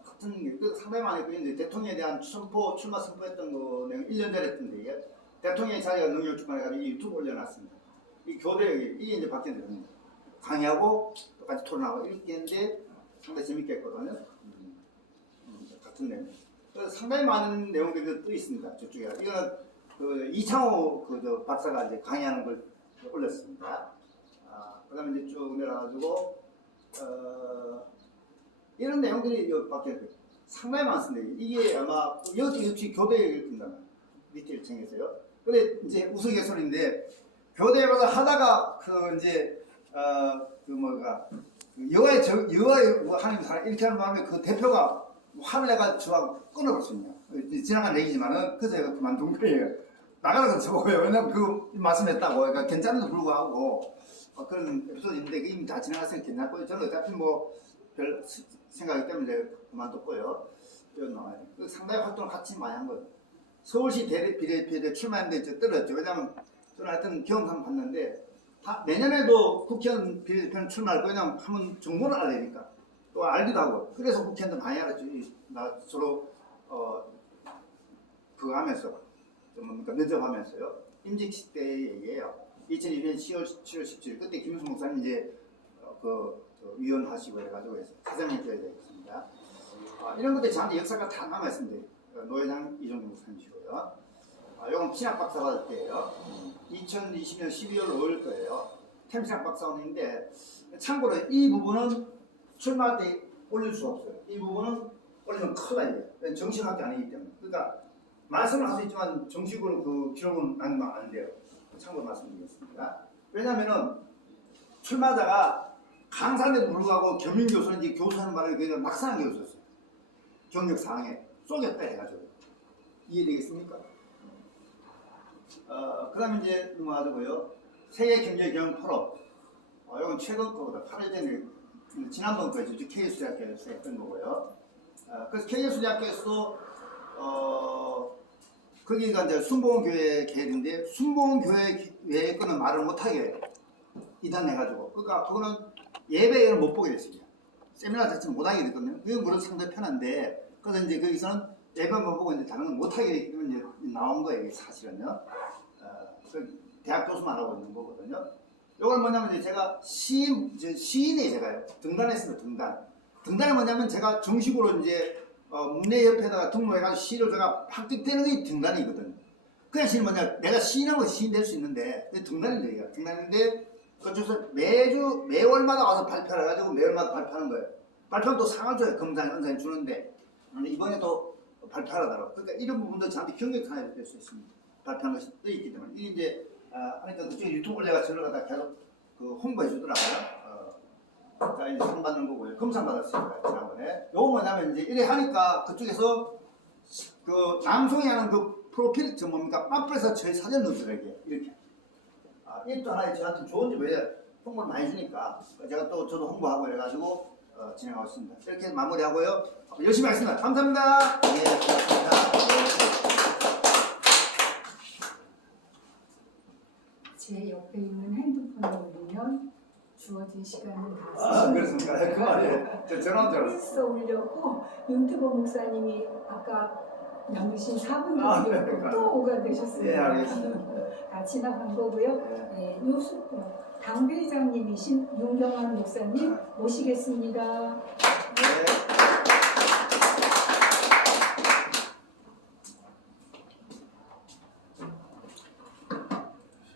같은 게 상당히 많이 했고 이제 대통령에 대한 출마 선포했던 거 내가 1년 전에 했던데 이게 대통령이 자기가 능력 주관해가지고 유튜브 올려놨습니다. 이 교대역이 이게 이제 박현 대표입니다. 강의하고 똑같이 토론하고 이렇게 했는데 상당히 재밌게 했거든요. 같은 내용. 그래서 상당히 많은 내용들이 또 있습니다. 저쪽에. 이거는 그 이창호 그 박사가 이제 강의하는 걸 올렸습니다. 그다음에 이제 쭉 내려가지고 이런 내용들이 밖에 상당히 많습니다. 이게 아마 여기 교대역일 겁니다. 밑에 1층에서요. 근데 이제 우스갯소리인데 교대에 가서 하다가 그 이제 여와의 하는 사람 이렇게 하는 바람에 그 대표가 화를 내가 저하고 끊어버렸습니다. 지나간 얘기지만은 그래서 제가 그만둔 거예요. 나가라고 저거예요. 왜냐면 그 말씀했다고. 그러니까 괜찮은데도 불구하고 그런 에피소드인데 이미 다 지나갔으니까 괜찮고요. 저는 어차피 뭐 별 생각이기 때문에 그만뒀고요. 나와요. 상당히 활동을 같이 많이 한 거예요. 서울시 비례대표 출마했는데 떨어졌죠. 왜냐면 저는 하여튼 경험상 봤는데 내년에도 국회의원 비례대표는 출마할 거냐 하면 정보를 알려니까 또 알기도 하고 그래서 국회의원도 많이 알았죠. 나 서로 그거 하면서 뭡니까 면접하면서요. 임직 때 얘기예요. 2002년 7월 17일 그때 김윤수 목사님 이제 위원 하시고 해가지고 사장님 줘야 되겠습니다. 이런 것들이 저한테 역사가 다 남아 있습니다. 노회장 이종규 목사님이시고요. 이건 신학 박사 받을 때예요. 2020년 12월 5일 거예요. 템신학 박사원인데 참고로 이 부분은 출마할 때 올릴 수 없어요. 이 부분은 올리면 크다 이게. 정식학교 아니기 때문에. 그러니까 말씀을 할 수 있지만 정식으로 그 기록은 남기면 안 돼요. 참고로 말씀드리겠습니다. 왜냐하면은 출마자가 강사인데도 불구하고 겸임교수인지 교수하는 말을 그냥 막상한 교수였어요. 경력 사항에 쏘겠다 해가지고. 이해되겠습니까? 그 다음에 이제 넘어가고요. 세계경제경영 포럼. 이건 최근 거보다 8일 전에 지난번 거죠. KS대학교에서 했던 거고요. 그래서 KS대학교에서 거기가 이제 순복음교회 계획인데 순복음교회 거는 말을 못하게 이단해가지고 그러니까 그거는 예배를 못 보게 됐습니다. 세미나 자체는 못하게 됐거든요. 그건 물론 상당히 편한데 그래서 이제 거기서는 예배만 보고 이제 다른 건 못하게 되기 때문에 이제 나온 거예요. 사실은요. 대학 교수만 하고 있는 거거든요. 이건 뭐냐면 이제 제가 시인에 제가요. 등단했습니다. 등단이 뭐냐면 제가 정식으로 이제 문예협회에다가 등록해가지고 시를 제가 합격되는 게 등단이거든요. 그냥 시는 뭐냐 내가 시인하면 시인 될 수 있는데 등단인데 이게 등단인데 그쪽에서 매월마다 와서 발표를 해가지고 매월마다 발표하는 거예요. 발표는 또 상을 줘요. 검사님, 은사님 주는데 이번에 또 발표하더라고요. 그러니까 이런 부분도 저한테 경력상에 될 수 있습니다. 발표하는 것이 떠 있기 때문에 이게 이제 그러니까 그쪽에 유튜브 올려가 들어가다 계속 홍보해 주더라고요. 자 이제 상 받는 거고요. 검상 받았습니다. 지난번에. 요거 뭐냐면 이제 이래 하니까 그쪽에서 그 남성이 하는 그 프로필 뭡니까 팜플에서 저희 사진 넣어주더라고요. 이렇게. 이 또 하나의 저한테 좋은 점 왜요? 홍보를 많이 주니까 제가 또 저도 홍보하고 이래가지고 진행하고 있습니다. 이렇게 마무리하고요. 열심히 하겠습니다. 감사합니다. 네, 고맙습니다. 제 옆에 있는 핸드폰을 올리면 주어진 시간은 다 쓰시는 그렇습니까? 그 말이에요. 저 전화한 줄 알았어요. 스 올렸고 윤태보 목사님이 아까 남으신 4분 그러니까. 또 오가되셨습니다. 예, 알겠습니다. 다 지나간 거고요. 네. 당회장님이신 윤경환 목사님 모시겠습니다. 네.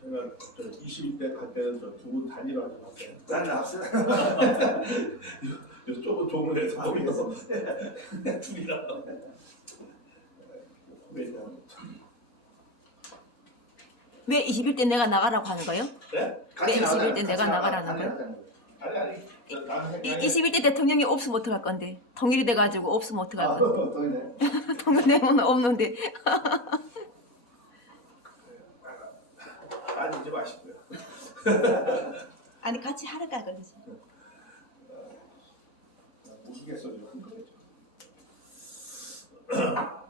제가 20대 갈 때는 저 두 분 단위로 하지 마세요. 짠 합시다. 조금 좋은 데서 거기서 둘이라. 왜 21대 내가 나가라고 하는 거예요? 네? 왜 21대 내가 나가라는 거예요? 아니 나는 21대 대통령이 없으면 어떡할 건데? 통일이 돼가지고 없으면 어떡할 아, 건데? 동일해. 통일되면 없는데. 빠지지 마시고요. 아니 같이 하라가 그러지. 우스갯소리 한 거죠.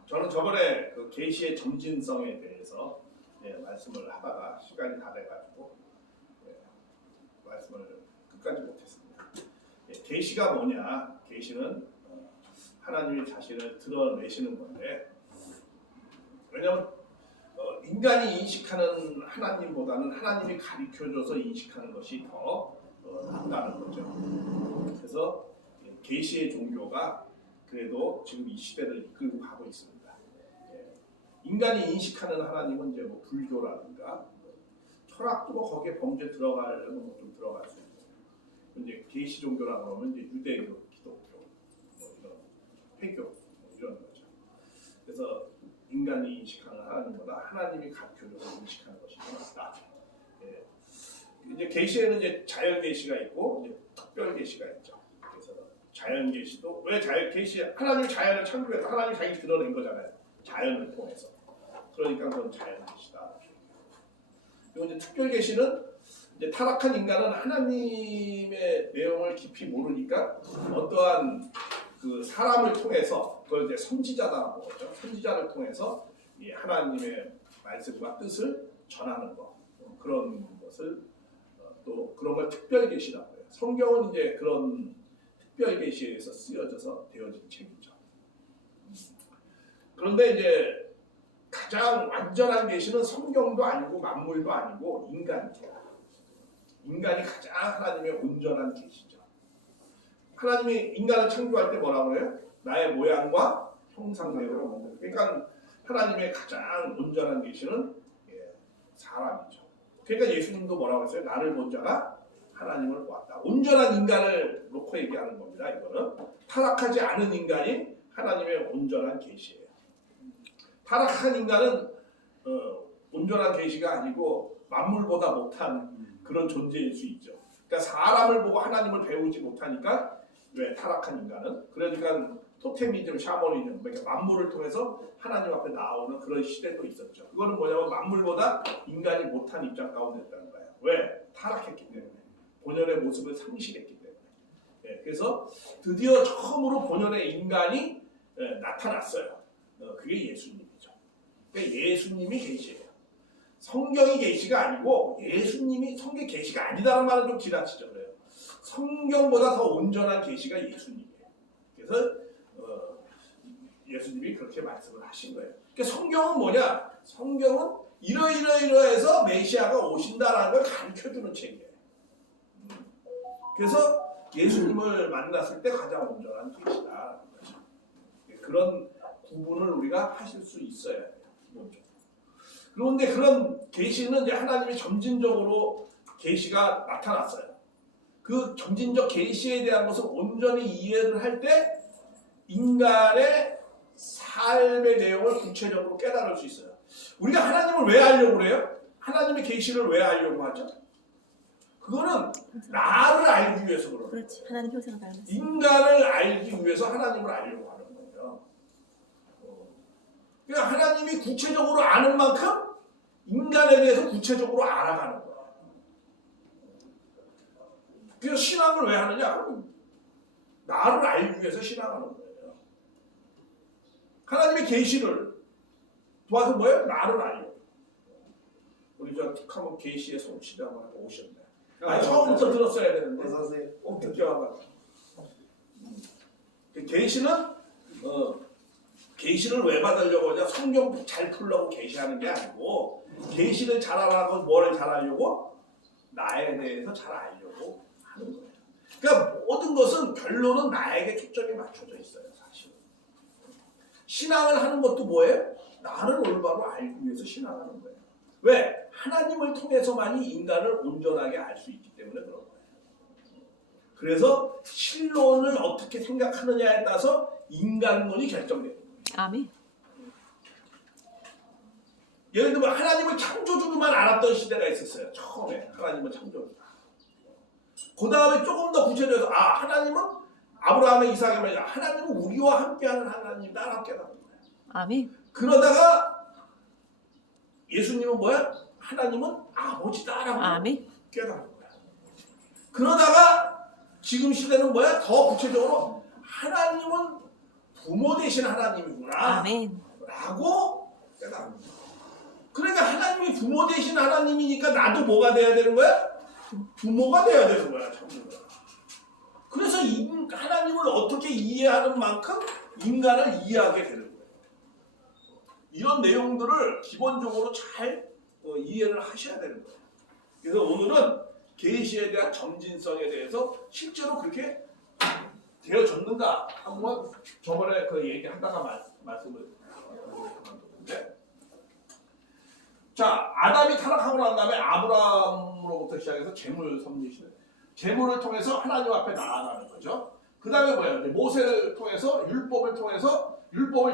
저는 저번에 그 계시의 점진성에 대해서 말씀을 하다가 시간이 다 돼가지고 말씀을 끝까지 못했습니다. 계시가 뭐냐? 계시는 하나님이 자신을 드러내시는 건데, 왜냐하면 인간이 인식하는 하나님보다는 하나님이 가르쳐줘서 인식하는 것이 더 낫다는 거죠. 그래서 계시의 종교가 그래도 지금 이 시대를 이끌고 가고 있습니다. 인간이 인식하는 하나님은 이제 뭐 불교라든가 철학도 뭐 거기에 범죄 들어가려면 뭐 좀 들어갈 수 있고, 이제 계시 종교라고 하면 이제 유대교, 기독교, 뭐 이런 회교 뭐 이런 거죠. 그래서 인간이 인식하는 하나님보다 하나님이 가르쳐줘서 인식하는 것이 더 낫다. 이제 계시에는 이제 자연 계시가 있고 이제 특별 계시가 있죠. 그래서 자연 계시도 왜 자연 계시 하나님 자연을 창조해서 하나님 자기 드러낸 거잖아요. 자연을 통해서. 그러니까 그건 자연 계시다. 그리고 이제 특별 계시는 이제 타락한 인간은 하나님의 내용을 깊이 모르니까 어떠한 그 사람을 통해서 그걸 이제 선지자다라고 하죠. 선지자를 통해서 이 하나님의 말씀과 뜻을 전하는 것, 그런 것을 또 그런 걸 특별 계시라고 해요. 성경은 이제 그런 특별 계시에 의해서 쓰여져서 되어진 책이죠. 그런데 이제 가장 완전한 계시는 성경도 아니고 만물도 아니고 인간이에요. 인간이 가장 하나님의 온전한 계시죠. 하나님이 인간을 창조할 때 뭐라고 해요? 나의 모양과 형상대로 만든. 그러니까 하나님의 가장 온전한 계시는 사람이죠. 그러니까 예수님도 뭐라고 했어요? 나를 본 자가 하나님을 보았다. 온전한 인간을 놓고 얘기하는 겁니다. 이거는 타락하지 않은 인간이 하나님의 온전한 계시예요. 타락한 인간은 온전한 계시가 아니고 만물보다 못한 그런 존재일 수 있죠. 그러니까 사람을 보고 하나님을 배우지 못하니까 왜 타락한 인간은 그러니까 토테미즘, 샤머니즘, 그러니까 만물을 통해서 하나님 앞에 나오는 그런 시대도 있었죠. 그거는 뭐냐면 만물보다 인간이 못한 입장 가운데 있다는 거예요. 왜? 타락했기 때문에. 본연의 모습을 상실했기 때문에. 그래서 드디어 처음으로 본연의 인간이 나타났어요. 그게 예수님이죠. 그러니까 예수님이 계시예요. 성경이 계시가 아니고 예수님이 성경 계시가 아니다라는 말은 좀 지나치죠. 그래요. 성경보다 더 온전한 계시가 예수님이에요. 그래서 예수님이 그렇게 말씀을 하신 거예요. 그러니까 성경은 뭐냐? 성경은 이러이러해서 메시아가 오신다라는 걸 가르쳐주는 책이에요. 그래서 예수님을 만났을 때 가장 온전한 계시다. 그런 구분을 우리가 하실 수 있어야 돼요. 기본적으로. 그런데 그런 계시는 이제 하나님이 점진적으로 계시가 나타났어요. 그 점진적 계시에 대한 것을 온전히 이해를 할 때 인간의 삶의 내용을 구체적으로 깨달을 수 있어요. 우리가 하나님을 왜 알려고 그래요? 하나님의 계시를 왜 알려고 하죠? 그거는 나를 알기 위해서 그러는 거예요. 그렇지. 하나님 형상을 닮았어. 인간을 알기 위해서 하나님을 알려고 하는 거예요. 그러니까 하나님이 구체적으로 아는 만큼 인간에 대해서 구체적으로 알아가는 거예요. 그래서 신앙을 왜 하느냐? 나를 알기 위해서 신앙하는 거예요. 하나님의 계시를 도와서 뭐예요? 나를 알려. 우리 저 툭하면 계시의 성취자가 오셨네. 아니 처음부터 들었어야 되는데 어서오세요. 꼭 듣게 와가지고. 계시는 계시를 왜 받으려고 하냐? 성경 잘 풀려고 계시하는 게 아니고 계시를 잘 알아고 뭘 잘 알려고? 나에 대해서 잘 알려고 하는 거예요. 그러니까 모든 것은 결론은 나에게 초점이 맞춰져 있어요. 사실. 신앙을 하는 것도 뭐예요? 나를 올바로 알기 위해서 신앙하는 거예요. 왜? 하나님을 통해서만이 인간을 온전하게 알 수 있기 때문에 그런 거예요. 그래서 신론을 어떻게 생각하느냐에 따라서 인간론이 결정되는 거예요. 아멘. 예를 들면 하나님을 창조주로만 알았던 시대가 있었어요. 처음에 하나님은 창조주다. 그 다음에 조금 더 구체적으로 하나님은 아브라함의 이삭의 말이야. 하나님은 우리와 함께하는 하나님이다 깨달은 거예요. 아멘. 그러다가 예수님은 뭐야? 하나님은 아버지다라고 아멘. 깨달은 거야. 그러다가 지금 시대는 뭐야? 더 구체적으로 하나님은 부모 되신 하나님이구나 아멘. 라고 깨달은 거야. 그러니까 하나님이 부모 되신 하나님이니까 나도 뭐가 돼야 되는 거야? 부모가 돼야 되는 거야. 참고로. 그래서 하나님을 어떻게 이해하는 만큼 인간을 이해하게 되는 거예요. 이런 내용들을 기본적으로 잘 이해를 하셔야 되는 거예요. 그래서 오늘은 계시에 대한 점진성에 대해서 실제로 그렇게 되어졌는가 한번 저번에 그 얘기하다가 말씀을 드렸는데, 자, 아담이 타락하고 난 다음에 아브라함으로부터 시작해서 재물 섭리시는, 재물을 통해서 하나님 앞에 나아가는 거죠. 그 다음에 뭐예요? 모세를 통해서 율법을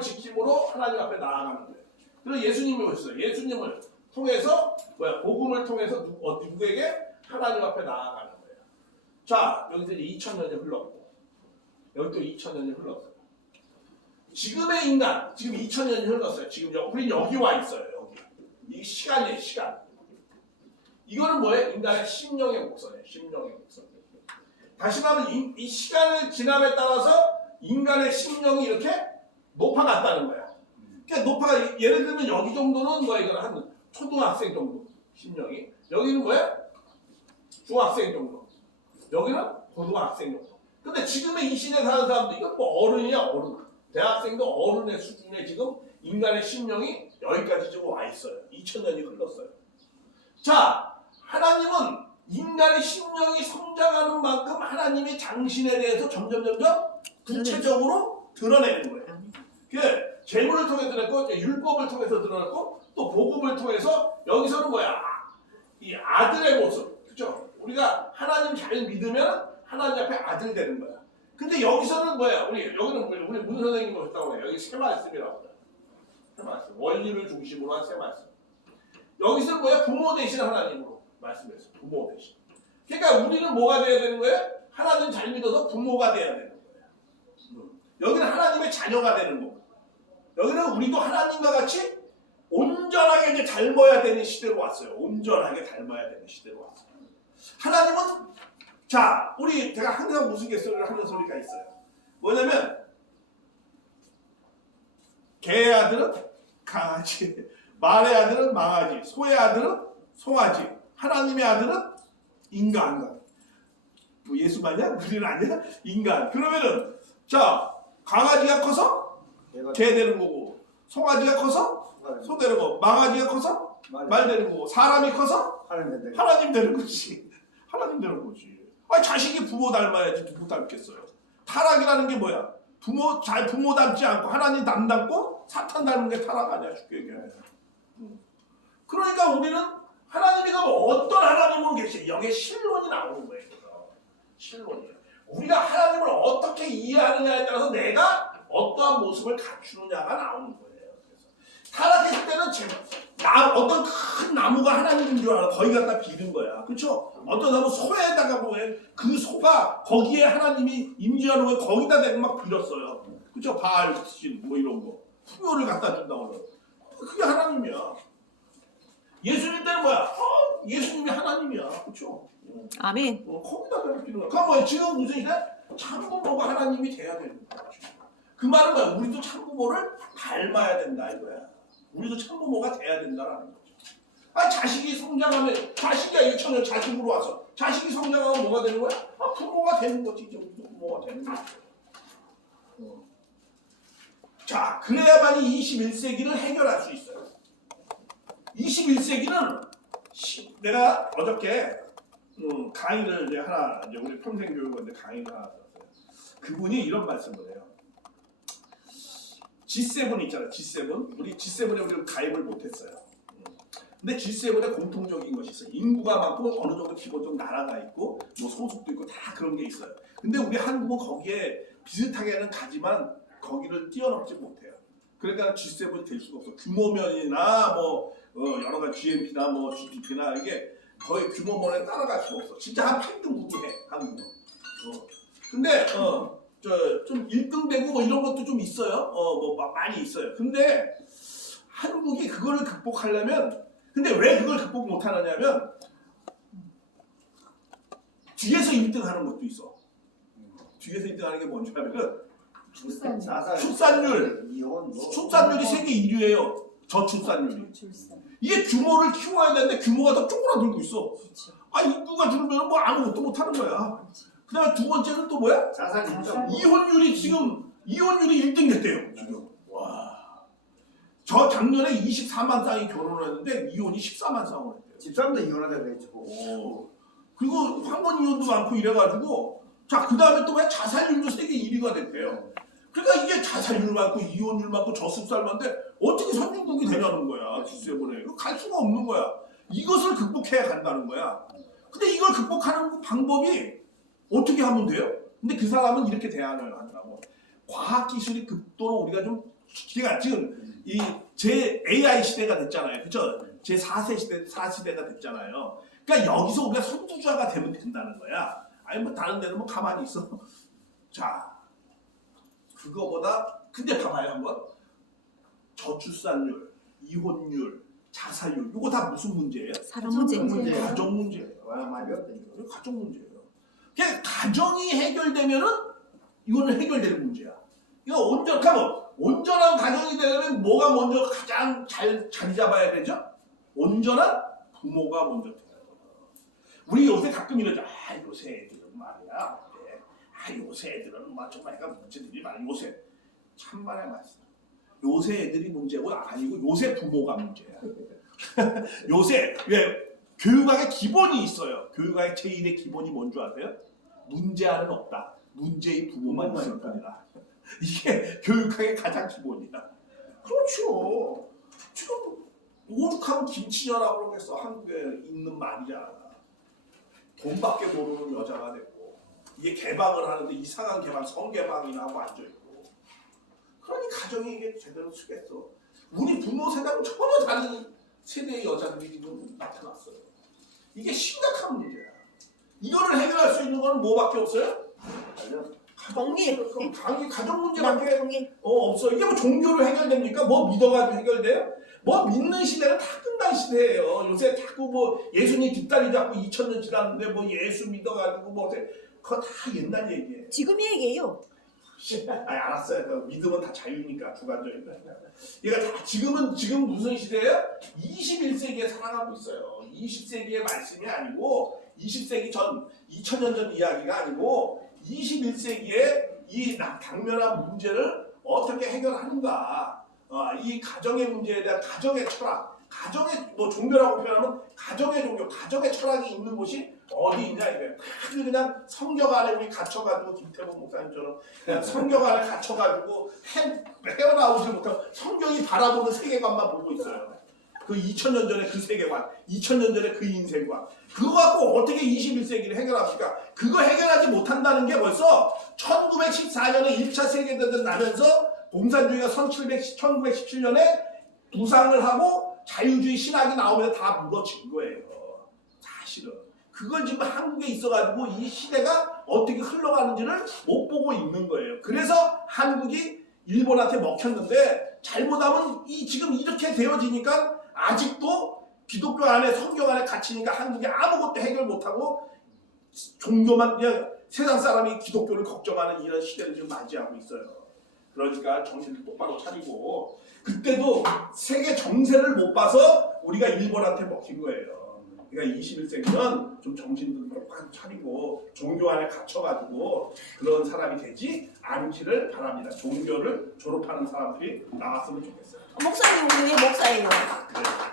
지킴으로 하나님 앞에 나아가는 거예요. 그리고 예수님이 오셨어요. 예수님을 통해서 복음을 통해서 누구에게? 하나님 앞에 나아가는 거예요. 자, 여기서 이제 2000년이 흘렀고 여기 또 2000년이 흘렀어요. 지금의 인간, 지금 2000년이 흘렀어요. 지금 우린 여기 와 있어요. 여기. 이 시간이에요, 시간. 이거는 뭐예요? 인간의 심령의 곡선이에요. 심령의 곡선. 다시 말하면 이 시간을 지남에 따라서 인간의 심령이 이렇게 높아갔다는 거야. 그러니까 예를 들면 여기 정도는 뭐야? 이거는 한 초등학생 정도 심령이. 여기는 뭐야? 중학생 정도. 여기는 고등학생 정도. 근데 지금의 이 시대에 사는 사람들 이건 뭐 어른이야, 어른. 대학생도 어른의 수준에 지금 인간의 심령이 여기까지 지금 와 있어요. 2000년이 흘렀어요. 자, 하나님은 인간의 심령이 성장하는 만큼 하나님의 장신에 대해서 점점 구체적으로 드러내는 거예요. 그 재물을 통해 드러냈고, 율법을 통해서 드러냈고, 또 복음을 통해서 여기서는 뭐야? 이 아들의 모습, 그죠? 우리가 하나님 잘 믿으면 하나님 앞에 아들 되는 거야. 근데 여기서는 뭐야? 여기는 우리 문 선생님 오셨다고 해요. 여기 세 말씀이라고 해요. 세 말씀. 원리를 중심으로 한 세 말씀. 여기서는 뭐야? 부모 대신 하나님으로 말씀했어요. 부모 대신. 그러니까 우리는 뭐가 돼야 되는 거예요? 하나님 잘 믿어서 부모가 돼야 되는 거예요. 여기는 하나님의 자녀가 되는 거고. 여기는 우리도 하나님과 같이 온전하게 이제 닮아야 되는 시대로 왔어요. 온전하게 닮아야 되는 시대로 왔어요. 하나님은, 자, 제가 항상 우스갯소리를 하는 소리가 있어요. 뭐냐면, 개의 아들은 강아지, 말의 아들은 망아지, 소의 아들은 송아지, 하나님의 아들은 인간. 뭐 예수 맞냐? 우리는 아니야? 인간. 그러면은, 자, 강아지가 커서 개 되는 거고, 송아지가 커서 소 되는 거고, 망아지가 커서 말 되는 거고, 사람이 커서 하나님 되는 거지. 하나님 되는 거지. 자식이 부모 닮아야지 누구 닮겠어요. 타락이라는 게 뭐야? 부모 닮지 않고 하나님 안 닮고 사탄 닮은 게 타락 아니야, 쉽게 얘기해. 그러니까 우리는 하나님이가 어떤 하나님으로 계시? 여기에 신론이 나오는 거예요. 신론이에요. 우리가 하나님을 어떻게 이해하느냐에 따라서 내가 어떠한 모습을 갖추느냐가 나오는 거예요. 타락했을 때는 어떤 큰 나무가 하나님인 줄 알아. 거기 갖다 비는 거야. 그렇죠? 어떤 나무 소에다가 그 소가 거기에 하나님이 임재하는 거에 거기다 대고 막 빌었어요. 그렇죠? 바알 신 뭐 이런 거. 풍요를 갖다 준다고 그래. 그게 하나님이야. 예수님 때는 뭐야? 예수님이 하나님이야. 그렇죠? 아멘. 거기다 대고 비는 거야. 그럼 뭐야? 지금 무슨 시대? 참부모가 하나님이 돼야 되는 거야. 그 말은 뭐야? 우리도 참부모를 닮아야 된다 이거야. 우리도 참부모가 돼야 된다라는 거죠. 자식이 성장하면, 자식이 2000년 자식으로 와서 자식이 성장하면 뭐가 되는 거야? 부모가 되는 거지. 이제 우리도 부모가 되는 거죠. 자, 그래야만이 21세기를 해결할 수 있어요. 21세기는 내가 어저께 강의를 이제 우리 평생교육원데 강의를 하나 들었어요. 그분이 이런 말씀을 해요. G7 있잖아요. G7. 우리 G7에 우리가 가입을 못했어요. 근데 G7에 공통적인 것이 있어요. 인구가 많고 어느 정도 기본적 나라가 있고 뭐 소속도 있고 다 그런 게 있어요. 근데 우리 한국은 거기에 비슷하게는 가지만 거기를 뛰어넘지 못해요. 그러니까 G7이 될 수가 없어. 규모면이나 뭐 여러 가지 GNP나 뭐 GDP나 이게 거의 규모면에 따라갈 수가 없어. 진짜 한 8등국이 해 한국은. 근데 좀 1등 되고 뭐 이런 것도 좀 있어요. 많이 있어요. 근데 한국이 그거를 극복하려면, 근데 왜 그걸 극복 못 하느냐면 뒤에서 1등 하는 것도 있어. 뒤에서 1등 하는 게 뭔지 하면은 출산율. 이혼 뭐. 출산율이 세계 1위예요. 저출산율이. 출산. 이게 규모를 키워야 되는데 규모가 더 쪼그라들고 있어. 그렇죠. 아, 인구가 줄면 뭐 아무것도 못 하는 거야. 그 다음에 두 번째는 또 뭐야? 자산 인정. 이혼율이 1등 됐대요. 지금. 와. 저 작년에 24만 쌍이 결혼을 했는데 이혼이 14만 쌍을 했대요. 집사람도 이혼하자 그랬죠. 오. 그리고 황혼 이혼도 많고 이래가지고, 자, 그 다음에 또 왜 자살률도 세계 1위가 됐대요. 그러니까 이게 자살률 많고 이혼율 많고 저승살 많은데 어떻게 선진국이 되냐는 거야. G7에. 이거 갈 수가 없는 거야. 이것을 극복해야 간다는 거야. 근데 이걸 극복하는 방법이 어떻게 하면 돼요? 근데 그 사람은 이렇게 대안을 한다고. 과학기술이 극도로 우리가 좀, 그러니까 지금 이 제 AI 시대가 됐잖아요. 그쵸? 제 4세 시대, 4시대가 됐잖아요. 그러니까 여기서 우리가 선두주자가 되면 된다는 거야. 아니 뭐 다른 데는 뭐 가만히 있어. 자, 그거보다 근데 봐봐요 한번. 저출산율, 이혼율, 자살률 이거 다 무슨 문제예요? 사람 문제. 문제. 가정 문제예요. 와, 많이 어렵다. 이거 가정 문제예요. 그냥 가정이 해결되면은 이거는 해결되는 문제야. 이거 온전한 가정이 되려면 뭐가 먼저 가장 잘 자리 잡아야 되죠? 온전한 부모가 먼저 돼요. 우리 요새 가끔 이러죠. 아, 요새 애들은 말이야. 요새 애들은 정말 애가 문제들이 많아. 요새 참말의 말씀. 요새 애들이 문제고 아니고 요새 부모가 문제야. 요새 왜 교육학의 기본이 있어요. 교육학의 제1의 기본이 뭔지 아세요? 문제아는 없다. 문제의 부모만 있을 뿐이다. 이게 교육학의 가장 기본이다. 그렇죠. 지금 오죽하면 김치녀라고 그러겠어. 한국에 있는 말이야. 돈밖에 모르는 여자가 됐고 이게 개방을 하는데 이상한 개방, 성개방이나 하고 앉아있고 그러니 가정이 이게 제대로 쓰겠어. 우리 부모 세대하고 전혀 다른 세대의 여자들이 지금 나타났어요. 이게 심각한 문제야. 이거를 해결할 수 있는 거는 뭐밖에 없어요? 독립. 가정 문제밖에 독립. 없어. 이게 뭐 종교로 해결됩니까? 뭐 믿어가지고 해결돼요? 뭐 믿는 시대는 다 끝난 시대예요. 요새 자꾸 뭐 예수님 뒷다리 잡고 2000년 지났는데 뭐 예수 믿어가지고 뭐 그거 다 옛날 얘기예요. 지금 얘기예요. 알았어요. 그 믿음은 다 자유니까 주관적인 거니까. 그러니까 지금 무슨 시대예요? 21세기에 살아가고 있어요. 20세기의 말씀이 아니고 20세기 전 2000년 전 이야기가 아니고 21세기에 이 당면한 문제를 어떻게 해결하는가. 이 가정의 문제에 대한 가정의 철학, 가정의 뭐 종교라고 표현하면 가정의 종교, 가정의 철학이 있는 곳이 어디 있냐 이거예요. 그냥 성경 안에 우리 갇혀가지고 김태범 목사님처럼 그냥 성경 안에 갇혀가지고 헤어나오지 못하고 성경이 바라보는 세계관만 보고 있어요. 그 2000년 전에 그 세계관, 2000년 전에 그 인생관. 그거 갖고 어떻게 21세기를 해결합니까? 그거 해결하지 못한다는 게 벌써 1914년에 1차 세계대전 나면서 공산주의가 1917년에 부상을 하고 자유주의 신학이 나오면서 다 무너진 거예요. 사실은. 그걸 지금 한국에 있어가지고 이 시대가 어떻게 흘러가는지를 못 보고 있는 거예요. 그래서 한국이 일본한테 먹혔는데 잘못하면 지금 이렇게 되어지니까 아직도 기독교 안에 성경 안에 갇히니까 한국이 아무것도 해결 못하고 종교만 그냥 세상 사람이 기독교를 걱정하는 이런 시대를 지금 맞이하고 있어요. 그러니까 정신을 똑바로 차리고 그때도 세계 정세를 못 봐서 우리가 일본한테 먹힌 거예요. 그러니까 21세기는 좀 정신을 똑바로 차리고 종교 안에 갇혀가지고 그런 사람이 되지 않기를 바랍니다. 종교를 졸업하는 사람들이 나왔으면 좋겠어요. 목사님 우리 왜 목사예요?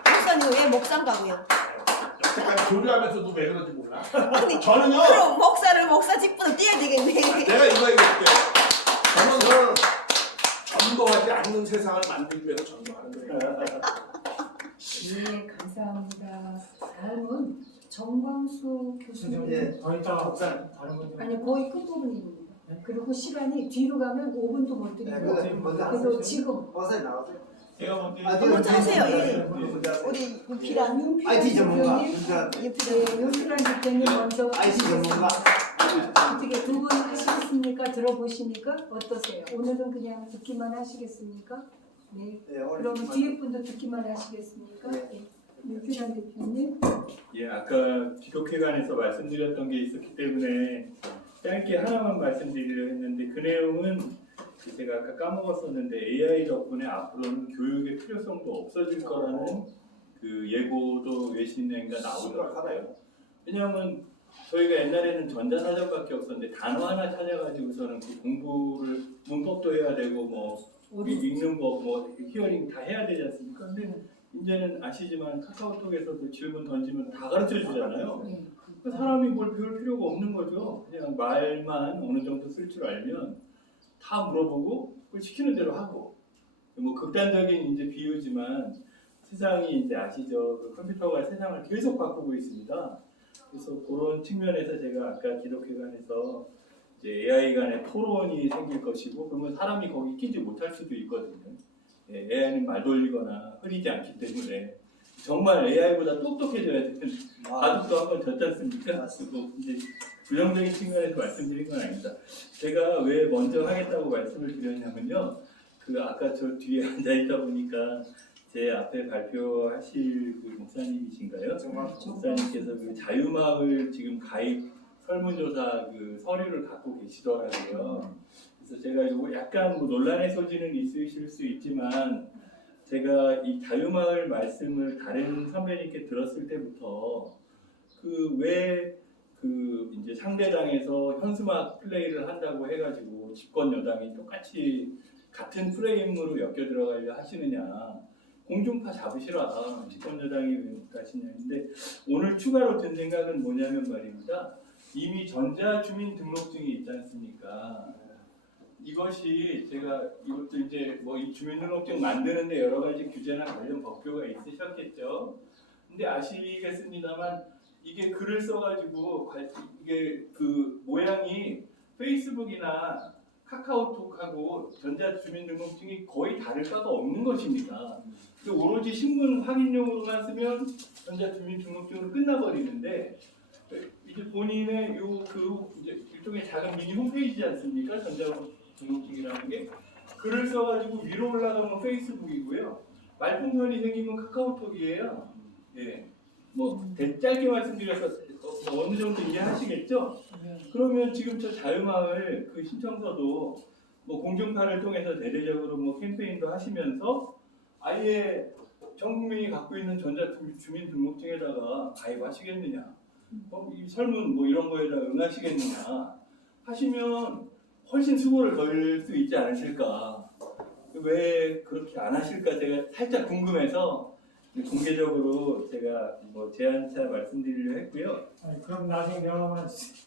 목사님 왜 목사인가고요? 여태까지 교류하면서도 왜 그런지 몰라. 아니, 저는요. 그럼 목사 직분을 띄어야 되겠네. 내가 이거 얘기할게요. 저는 전도하지 않는 세상을 만들기 위해서 전도하는 거예요. 네, 감사합니다. 다음은 정광수 교수님. 예. 더 이따가 다른 분들 아니 거의 끝부분입니다. 그리고 시간이 뒤로 가면 5분도 못 네, 드리고 그거 먼저 그래서 하세요. 지금 어서 나오세요. 제가 먼저 아, 먼저 하세요. 예. 먼저 하세요. 우리 윤필한 IT 전문가. 윤필한 대표님 먼저 IT 전문가. 어떻게 두 분 하시겠습니까? 들어보십니까? 어떠세요? 오늘은 그냥 듣기만 하시겠습니까? 네. 네, 오늘 그러면 뒤에 분도 듣기만 하시겠습니까? 네. 네. 윤필한 대표님. 예, 아까 기독회관에서 말씀드렸던 게 있었기 때문에 짧게 하나만 말씀드리려 했는데 그 내용은 제가 아까 까먹었었는데 AI 덕분에 앞으로는 교육의 필요성도 없어질 거라는 그 예고도 외신인가 나오더라고요. 왜냐하면 저희가 옛날에는 전자사전밖에 없었는데 단어 하나 찾아가지고서는 그 공부를 문법도 해야 되고 뭐 읽는 법, 뭐 히어링 다 해야 되지 않습니까? 근데 이제는 아시지만 카카오톡에서도 질문 던지면 다 가르쳐 주잖아요. 네. 그 사람이 뭘 배울 필요가 없는 거죠. 그냥 말만 어느 정도 쓸 줄 알면 다 물어보고 그걸 시키는 대로 하고. 뭐 극단적인 이제 비유지만 세상이 이제 아시죠? 그 컴퓨터가 세상을 계속 바꾸고 있습니다. 그래서 그런 측면에서 제가 아까 기독회관에서 이제 AI 간의 토론이 생길 것이고 그러면 사람이 거기 끼지 못할 수도 있거든요. 예, AI는 말 돌리거나 흐리지 않기 때문에 정말 AI보다 똑똑해져야 되는 바둑도 한번 졌지 않습니까? 그리고 이제 부정적인 측면에서 말씀드린 건 아닙니다. 제가 왜 먼저 하겠다고 말씀을 드렸냐면요. 그 아까 저 뒤에 앉아 있다 보니까 제 앞에 발표하실 그 목사님이신가요? 목사님께서 그 자유마을 지금 가입 설문조사 그 서류를 갖고 계시더라고요. 그래서 제가 이거 약간 뭐 논란의 소지는 있으실 수 있지만 제가 이 자유마을 말씀을 다른 선배님께 들었을 때부터 그 왜 그 이제 상대당에서 현수막 플레이를 한다고 해가지고 집권 여당이 똑같이 같은 프레임으로 엮여 들어가려 하시느냐. 공중파 잡으시라. 집권 여당이 왜 못 하시냐는데 오늘 추가로 든 생각은 뭐냐면 말입니다. 이미 전자주민등록증이 있지 않습니까? 이것이 제가 이것도 이제 뭐 이 주민등록증 만드는데 여러 가지 규제나 관련 법규가 있으셨겠죠. 근데 아시겠습니다만 이게 글을 써가지고 이게 그 모양이 페이스북이나 카카오톡하고 전자주민등록증이 거의 다를 바가 없는 것입니다. 오로지 신분 확인용으로만 쓰면 전자주민등록증으로 끝나버리는데 이제 본인의 이제 일종의 작은 미니 홈페이지지 않습니까? 전자등록증이라는 게 글을 써가지고 위로 올라가면 페이스북이고요. 말풍선이 생기면 카카오톡이에요. 예, 뭐 짧게 말씀드려서 어느 정도 이해하시겠죠? 그러면 지금 저 자유마을 그 신청서도 뭐 공중파를 통해서 대대적으로 뭐 캠페인도 하시면서 아예 전 국민이 갖고 있는 전자주민등록증에다가 가입하시겠느냐? 이 설문 뭐 이런 거에다 응하시겠느냐 하시면 훨씬 수고를 덜 수 있지 않으실까? 왜 그렇게 안 하실까 제가 살짝 궁금해서 공개적으로 제가 뭐 제안차 말씀드리려 했고요. 아니, 그럼 나중에 명함만 주세요.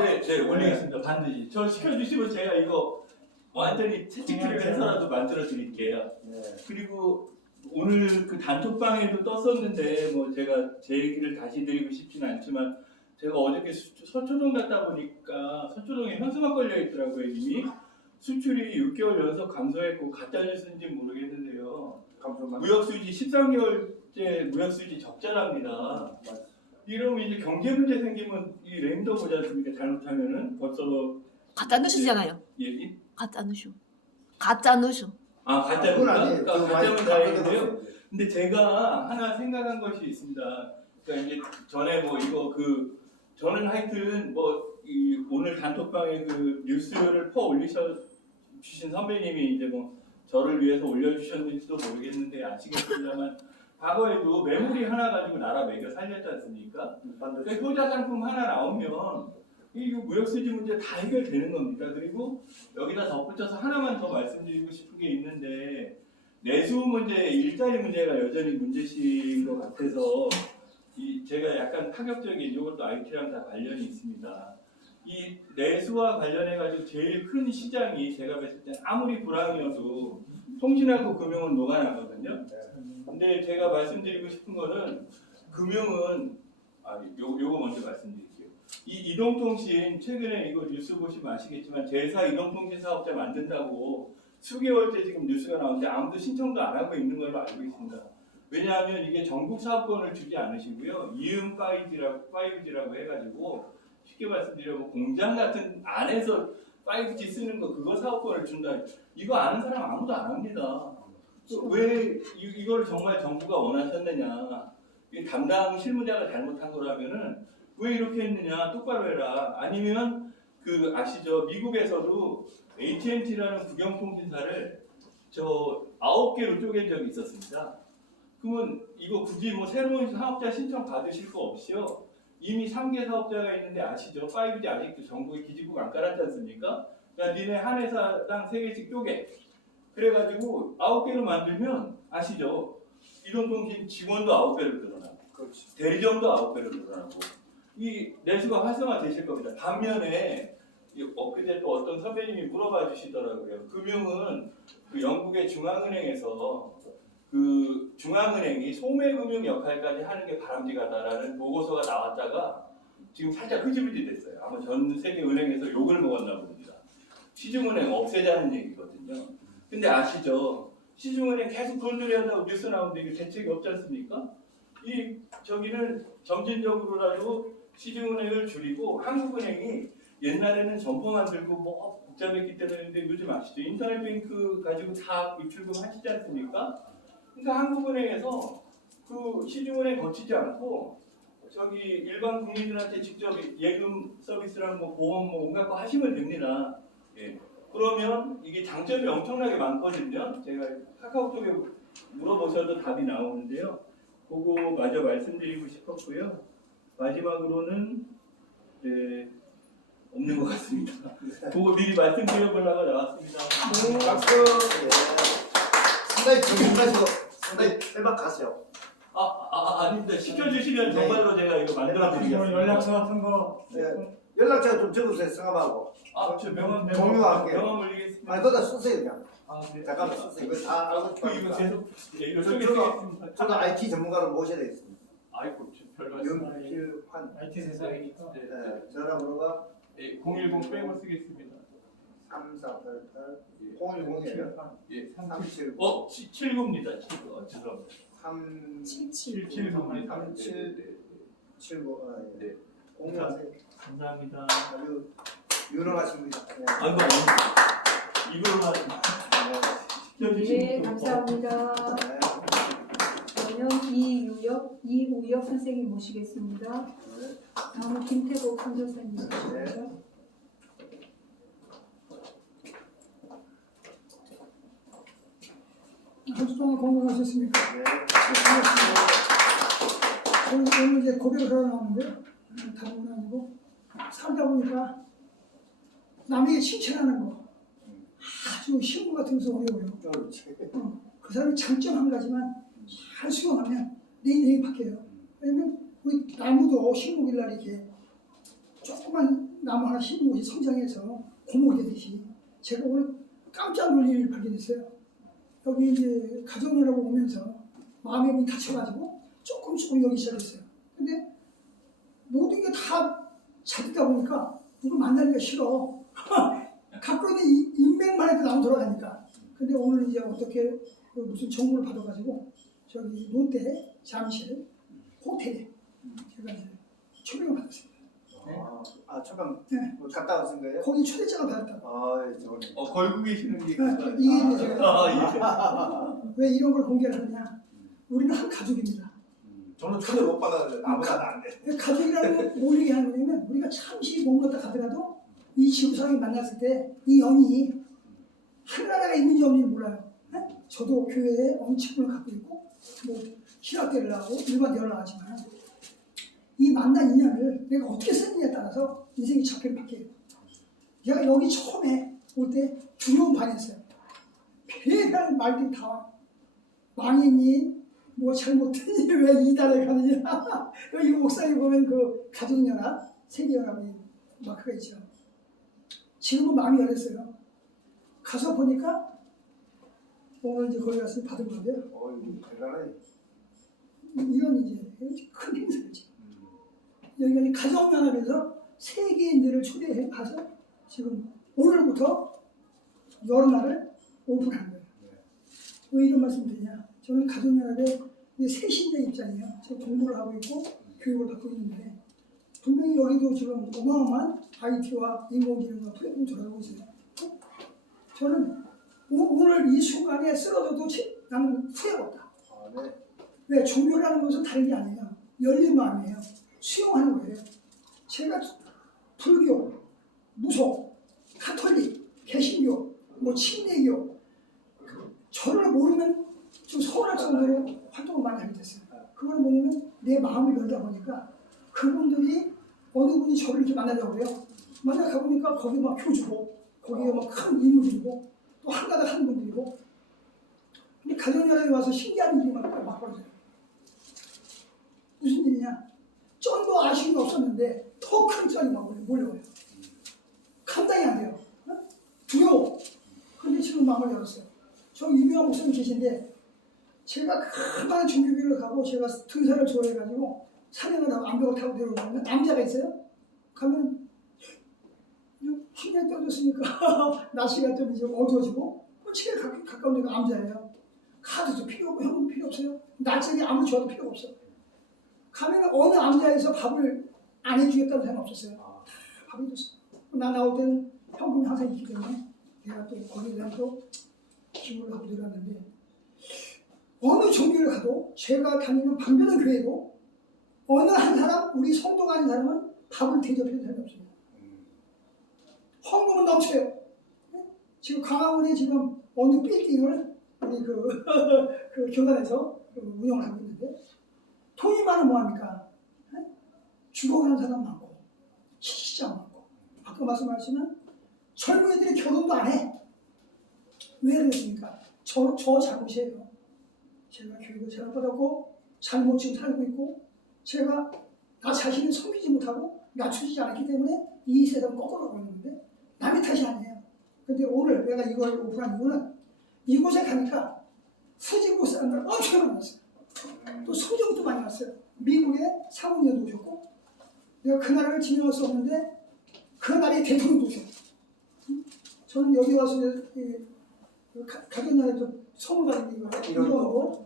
네, 올리겠습니다. 반드시. 저 시켜주시면 제가 이거 완전히 채찍질을 해서라도 만들어 드릴게요. 네. 그리고 오늘 그 단톡방에도 떴었는데 뭐 제가 제 얘기를 다시 드리고 싶지는 않지만 제가 어저께 서초동 갔다 보니까 서초동에 현수막 걸려 있더라고요. 이미 수출이 6개월 연속 감소했고 가짜 뉴스인지 모르겠는데요. 무역수지 13개월째 무역수지 적자랍니다. 이러면 이제 경제 문제 생기면 이 랭더 보지 않습니까? 잘못하면은 벌써 가짜 뉴스잖아요. 예? 가짜 뉴스. 가짜 뉴스. 아 가짜 그건 뉴스가? 아니에요. 그러니까 그거 가짜면 많이 다행인데요. 근데 제가 하나 생각한 것이 있습니다. 그러니까 이제 전에 뭐 이거 저는 하여튼 뭐 이 오늘 단톡방에 그 뉴스를 주신 선배님이 이제 뭐 저를 위해서 올려주셨는지도 모르겠는데 아시겠습니다만 과거에도 메모리 하나 가지고 나라 매겨 살렸지 않습니까? 그러니까 효자 상품 하나 나오면 이 무역수지 문제 다 해결되는 겁니다. 그리고 여기다 덧붙여서 하나만 더 말씀드리고 싶은 게 있는데 내수 문제, 일자리 문제가 여전히 문제시인 것 같아서 제가 약간 파격적인 이것도 IT랑 다 관련이 있습니다. 이 내수와 관련해가지고 제일 큰 시장이 제가 봤을 때 아무리 불황이어도 통신하고 금융은 녹아나거든요. 근데 제가 말씀드리고 싶은 거는 금융은 요거 먼저 말씀드릴게요. 이 이동통신 최근에 이거 뉴스 보시면 아시겠지만 제사 이동통신 사업자 만든다고 수개월째 지금 뉴스가 나오는데 아무도 신청도 안 하고 있는 걸로 알고 있습니다. 왜냐하면 이게 전국 사업권을 주지 않으시고요. 이음 5G라고 해가지고 쉽게 말씀드리면 공장 같은 안에서 5G 쓰는 거 그거 사업권을 준다. 이거 아는 사람 아무도 안 합니다. 왜 이걸 정말 정부가 원하셨느냐? 이 담당 실무자가 잘못한 거라면은 왜 이렇게 했느냐? 똑바로 해라. 아니면 그 아시죠? 미국에서도 AT&T라는 국영통신사를 저 9개로 쪼갠 적이 있었습니다. 그러면 이거 굳이 뭐 새로운 사업자 신청 받으실 거 없이요. 이미 3개 사업자가 있는데 아시죠? 5G 아직도 정부에 기지국 안 깔았지 않습니까? 그러니까 니네 한 회사당 3개씩 쪼개. 그래가지고 9개로 만들면 아시죠? 이동통신 직원도 9배로 늘어나고 대리점도 9배로 늘어나고 이 내수가 활성화 되실 겁니다. 반면에 엊그제 또 어떤 선배님이 물어봐 주시더라고요. 금융은 그 영국의 중앙은행에서 그 중앙은행이 소매금융 역할까지 하는 게 바람직하다라는 보고서가 나왔다가 지금 살짝 흐지부지 됐어요. 아마 전 세계 은행에서 욕을 먹었나 봅니다. 시중은행 없애자는 얘기거든요. 근데 아시죠? 시중은행 계속 돈 들여야 한다고 뉴스 나오는데 이게 대책이 없지 않습니까? 저기는 점진적으로라도 시중은행을 줄이고 한국은행이 옛날에는 점포만 들고 뭐 복잡했기 때문인데 요즘 아시죠? 인터넷 뱅크 가지고 다 입출금 하시지 않습니까? 그러니까 한국은행에서 그 시중은행 거치지 않고 저기 일반 국민들한테 직접 예금 서비스랑 뭐 보험 뭐 온갖 거 하시면 됩니다. 예. 그러면 이게 장점이 엄청나게 많거든요. 제가 카카오톡에 물어보셔도 답이 나오는데요. 그거 마저 말씀드리고 싶었고요. 마지막으로는 네, 없는 것 같습니다. 그거 미리 말씀드려보려고 나왔습니다. 박수. 예. 상당히 전문가시고 상당히 대박하세요. 아닙니다. 시켜주시면 정말로 제가 이거 만들어드리겠습니다. 연락처 같은 거. 예. 연락처 좀 적으세요. 성함하고. 저 명함 공유와 함께. 명함 올리겠습니다. 아니 거기다 쓰세요 그냥. 네. 잠깐만 쓰세요. 이거 다 알고 이거 싶으니까. 계속 이거 저- 쓰겠습니다. 저도 IT 전문가를 모셔야 되겠습니다. 아이고 별 말씀. 윤필환. IT 세상이니까. 네. 예. 전화번호가 010 빼고 쓰겠습니다. 3488 0101이요. 예, 37 79입니다. 79. 죄송합니다. 77. 77입니다. 37 79. 아, 예. 네. 공유하세요. 감사합니다. 아주 유능하신 분이다. 예. 아이고 이걸로만 네, 시켜주시면 감사합니다. 네. 저는 이우혁 선생님 모시겠습니다. 네. 다음은 김태복 선교사님 모시겠습니다. 한 주 동안 건강하셨습니까? 네. 오늘 이제 고백을 하러 나왔는데요. 다른 건 아니고 살다 보니까 남에게 칭찬하는 거 아주 신부 같은 서 어려워요. 그렇지. 그 사람의 장점 한 가지만 잘 수용하면 내 인생이 바뀌어요. 왜냐면 우리 나무도 식목일날 이렇게 조그만 나무 하나 심은 곳이 성장해서 고목이 되듯이 제가 오늘 깜짝 놀랄 일을 발견했어요. 여기 이제 가정이라고 오면서 마음의 문이 닫혀가지고 조금 여기 시작했어요. 근데 모든 게 다 잘 되다 보니까 누굴 만나기가 싫어. 갖고 있는 인맥만 해도 나무 돌아가니까. 근데 오늘 이제 어떻게 그 무슨 정보를 받아가지고 저기 롯데 잠실 호텔에 제가 이제 초빙을 받았습니다. 아 처방 네. 뭐 갔다 오신 거예요? 거기 초대장을 받았다고. 아 저거는. 걸고 계시는 게 이게 이제 제가 예. 왜 이런 걸 공개를 하느냐. 우리는 한 가족입니다. 저는 초대 못 받았는데 나보다 나은데. 가족이라는 걸 모르게 하는 거냐면 우리가 잠시 머물렀다 가더라도 이 지구상에 만났을 때 이 연이 하나라가 있는지 없는지 몰라요. 네? 저도 교회에 엄친분을 갖고 있고 뭐 신학대를 나가고 일반대를 나가지만 이 만난 인연을 내가 어떻게 쓰느냐에 따라서 인생이 작게를 바뀌어요. 제가 여기 처음에 올 때 두려움 반했어요. 별의별 말들이 다 와. 망했니? 뭐 잘못했니? 왜 이달에 가느냐? 여기 목사님 보면 그 가족연합, 세계연합이 마크가 있죠. 지금은 마음이 열렸어요. 가서 보니까 오늘 이제 거기 가서 받은 건데요. 어이 대단해. 이건 이제 큰 행사지. 여기가 이제 가정연합에서 세계인들을 초대해 가서 지금 오늘부터 여러 날을 오픈한 거예요. 왜 이런 말씀 드리냐? 저는 가정연합의 세신자 입장이에요. 제가 공부를 하고 있고 교육을 받고 있는데 분명히 여기도 지금 어마어마한 IT와 인공지능과 플랫폼이 돌아가고 있어요. 저는 오늘 이 순간에 쓰러져도 나는 후회가 없다. 왜? 종교라는 것은 다른 게 아니에요. 열린 마음이에요. 수용하는 거예요. 제가 불교, 무속, 가톨릭, 개신교, 뭐 침례교 저를 모르면 좀 서운할 정도로 활동을 많이 하게 됐어요. 그건 뭐냐면 내 마음을 열다 보니까 그분들이 어느 분이 저를 이렇게 만나자고 그래요. 만나 가보니까 거기 막 교주고 거기에 막 큰 인물들이고 또 한가닥 하는 분들이고 근데 가정연합에 와서 신기한 일이 막 벌어져요. 무슨 일이냐? 쩐도 아쉬움이 없었는데 더 큰 쩐이 막 몰려와요. 감당이 안 돼요. 어? 두려워. 그런데 지금 마음을 열었어요. 저 유명한 목사님 계신데 제가 많은 종교교회를 가고 제가 등산을 좋아해가지고 산행을 하고 암벽을 타고 내려오면 남자가 있어요. 가면 힘이 떨어졌으니까 날씨가 좀 이제 어두워지고 제일 가까운 데가 남자예요. 카드도 필요 없고 현금 필요 없어요. 날짜기 아무리 좋아도 필요 없어. 가면 어느 남자에서 밥을 안 해주겠다는 사람 없었어요. 다 밥을 줬어요. 나 나올 때는 현금이 항상 있기 때문에 내가 또 거기에 대한 또 기부를 하고 들어갔는데 어느 종교를 가도 제가 다니는 방배동 교회도 어느 한 사람 우리 성도가 아닌 사람은 밥을 대접해준 사람이 없습니다. 헌금은 넘쳐요. 지금 강화문에 지금 어느 빌딩을 우리 그 교단에서 운영을 하고 있는데 돈이 많으면 뭐합니까? 죽어가는 사람 많고 시시장 많고 아까 말씀하셨지만 젊은이들이 결혼도 안 해. 왜 그랬습니까? 저 잘못이에요. 제가 교육을 잘못받았고 잘못 지금 살고 있고 제가 나 자신을 섬기지 못하고 낮추지 않았기 때문에 이 세상을 거꾸로 가고 있는데 남의 탓이 아니에요. 근데 오늘 내가 이걸 오픈한 이유는 이곳에 가니까 후진국 사람들 엄청 많았어요. 또 성경도 많이 왔어요. 미국에 사모님도 오셨고 내가 그 나라를 지나갈 수 없는데 그 나라의 대통령도 오셨고 저는 여기 와서 가정연합에서 선물 받은 이거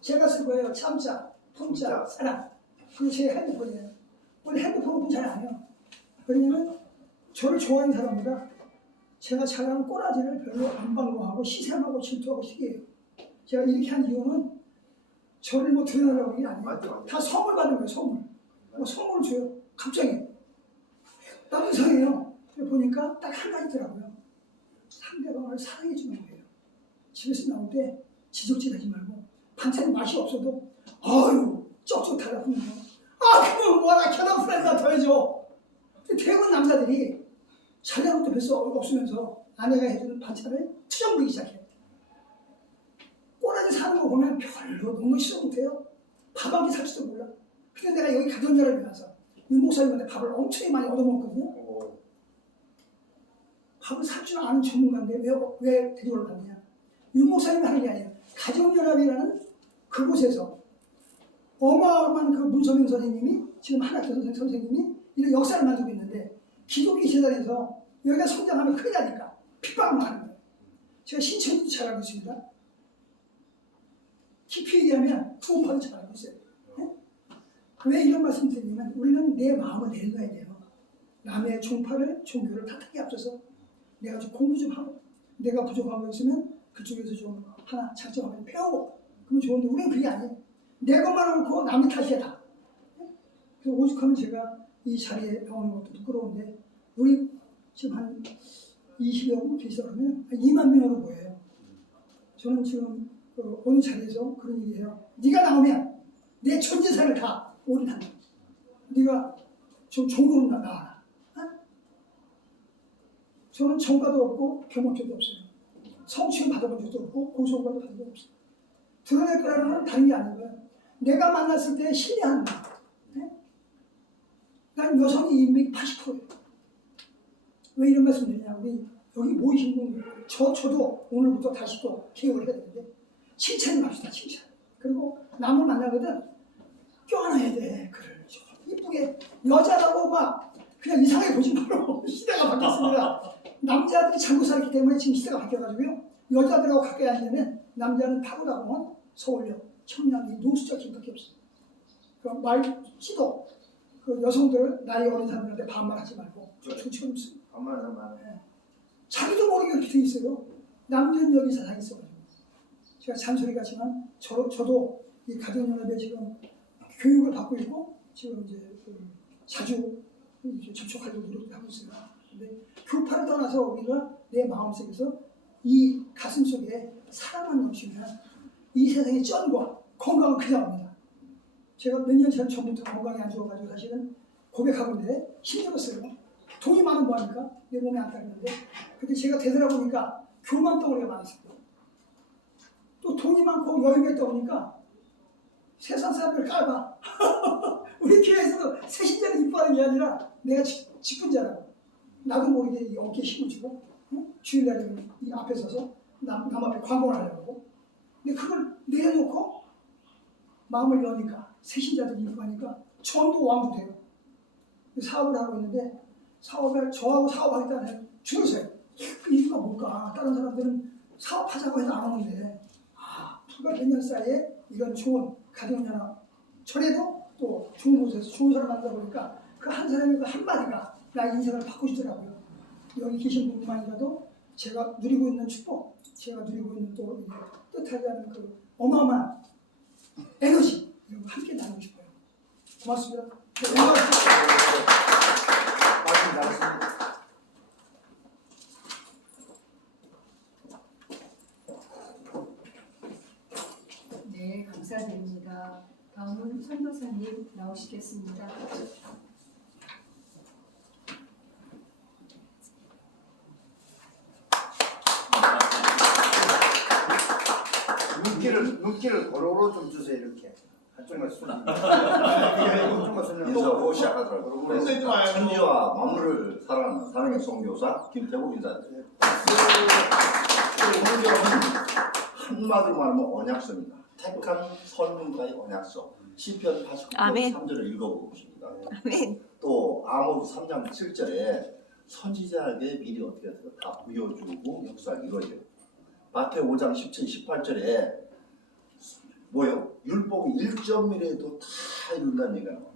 제가 쓸 거예요. 참자, 통자, 사랑. 그리고 제 핸드폰이에요. 원래 핸드폰 오픈 잘 안 해요. 왜냐면 저를 좋아하는 사람보다 제가 잘하는 꼬라지를 별로 안 반가워하고 시샘하고 질투하고 시기해요. 제가 이렇게 한 이유는 저를 뭐 드러내려고 하는 게 아니에요. 맞죠. 다 선물 받은 거예요. 선물. 뭐 선물을 줘요. 갑자기. 나도 이상해요. 보니까 딱 한 가지 있더라고요. 상대방을 사랑해 주는 거예요. 집에서 나올 때 지적질하지 말고 반찬이 맛이 없어도 아유 쪽쪽 달라붙는 거. 아 그거 뭐라 견학 프렌드가 더 해줘. 대부분 남자들이 자녀도 별수 없으면서 아내가 해주는 반찬을 투정 부리기 시작해요. 꼬라지 사는 거 보면 별로 너무 싫어 못해요. 밥 한 끼 살지도 몰라. 근데 내가 여기 가정연합에 가서 윤 목사님한테 밥을 엄청 많이 얻어먹거든요. 밥을 살 줄 아는 전문가인데 왜 대접을 받느냐. 윤 목사님이 하는 게 아니에요. 가정연합이라는 그곳에서 어마어마한 그 문서명 선생님이 지금 한학교 선생님이 이런 역사를 만들고 있는데 기독교 재단에서 여기가 성장하면 큰일 나니까 핍박을 하는 거예요. 제가 신천지도 잘 알고 있습니다. 깊이 얘기하면 구원파도 잘 알고 있어요. 네? 왜 이런 말씀 드리냐면 우리는 내 마음을 내려야 돼요. 남의 종교를 탓하기 앞서서 내가 좀 공부 좀 하고 내가 부족한 거 있으면 그쪽에서 좀 하나 장점하면 배우고 그러면 좋은데 우리는 그게 아니에요. 내 것만 옳고 남의 탓이야 다. 그래서 오죽하면 제가 이 자리에 나오는 것도 부끄러운데 우리 지금 한 20여 분 계시다면 2만 명으로 보여요. 저는 지금 어느 자리에서 그런 얘기해요. 네가 나오면 내 전 재산을 다 올인한다. 네가 좀 종으로 나와라. 저는 정가도 없고 경험치도 없어요. 성취를 받아본 적도 없고 고소관도 받은 적도 없어요. 드러낼 거라는 건 다른 게 아니고요. 내가 만났을 때 신뢰하는 거. 네? 난 여성의 인맥이 80%예요. 왜 이런 말씀 드리냐. 우리 여기 모이신 분, 저도 오늘부터 다시 또 개혁을 해야 되는데 칭찬을 합시다. 칭찬. 그리고 남을 만나거든 껴안아야 돼. 그래. 이쁘게 여자라고 막 그냥 이상하게 보지 말고 시대가 바뀌었습니다. 남자들이 잘못 살았기 때문에 지금 시대가 바뀌어가지고요. 여자들하고 가까이 앉으면 남자는 파고다공원, 서울역, 청량리, 노수자 길밖에 없어요. 그럼 말씨도 그 여성들 나이 어린 사람들한테 반말하지 말고 정치권 없어요. 반말하면 자기도 모르게 그렇게 돼 있어요. 남녀력이 사상이 있어가지고. 제가 잔소리 같지만 저도 이 가정연합에 지금 교육을 받고 있고 지금 이제 자주 이제 접촉하려고 노력을 하고 있어요. 근데 교파를 떠나서 우리가 내 마음속에서 이 가슴 속에 사랑만 넘치면 이 세상의 쩐과 건강은 그냥 옵니다. 제가 몇 년 전부터 건강이 안 좋아가지고 사실은 고백하고 있는데 힘들었어요. 돈이 많으면 뭐합니까? 내 몸이 안 따르는데. 근데 제가 되돌아보니까 교만 덩어리가 많았어요. 또 돈이 많고 여유가 있다 보니까 세상 사람들 깔봐. 우리 교회에서도 새신자를 이뻐하는 게 아니라 내가 직분자라고. 나도 모르게 이 어깨에 힘을 주고 주일날에 이 앞에 서서 남 앞에 광고를 하려고 하고. 근데 그걸 내려놓고 마음을 여니까 새신자들이 이뻐하니까 전도 왕도 돼요. 사업을 하고 있는데 사업을 저하고 사업하겠다는 줄어서요. 그 이유가 뭘까? 다른 사람들은 사업하자고 해서 안 오는데 불과 몇 년 사이에 이런 좋은 가정연합 전에도 또 좋은 곳에서 좋은 사람 만나다 보니까 그 한 사람의 그 한마디가 나의 인생을 바꾸시더라고요. 여기 계신 분만이라도 제가 누리고 있는 축복, 제가 누리고 있는 또 뜻하지 않은 그 어마어마한 에너지 이런 거 함께 나누고 싶어요. 고맙습니다. 네, 말씀 잘했습니다. 네, 감사드립니다. 다음은 선교사님 나오시겠습니다. 눈길을 고루고루 좀 주세요. 이렇게 한쪽만 손. 한쪽만 손. 인사하고 시작하더라고요. 흔들지 마요. 천지와 만물을 사랑하는 사랑의 선교사 김태국 인사드려요. 오늘 한마디로 말하면 언약서입니다. 택한 선민과의 언약서. 시편 89편 아멘. 3절을 읽어보겠습니다. 아멘. 또 아모스 3장 7절에 선지자에게 미리 어떻게 해서 다 보여주고 역사가 이루어져요. 마태오 5장 17, 18절에 뭐요? 율법이 1점이라도 다 이룬다는 얘기가 나와요.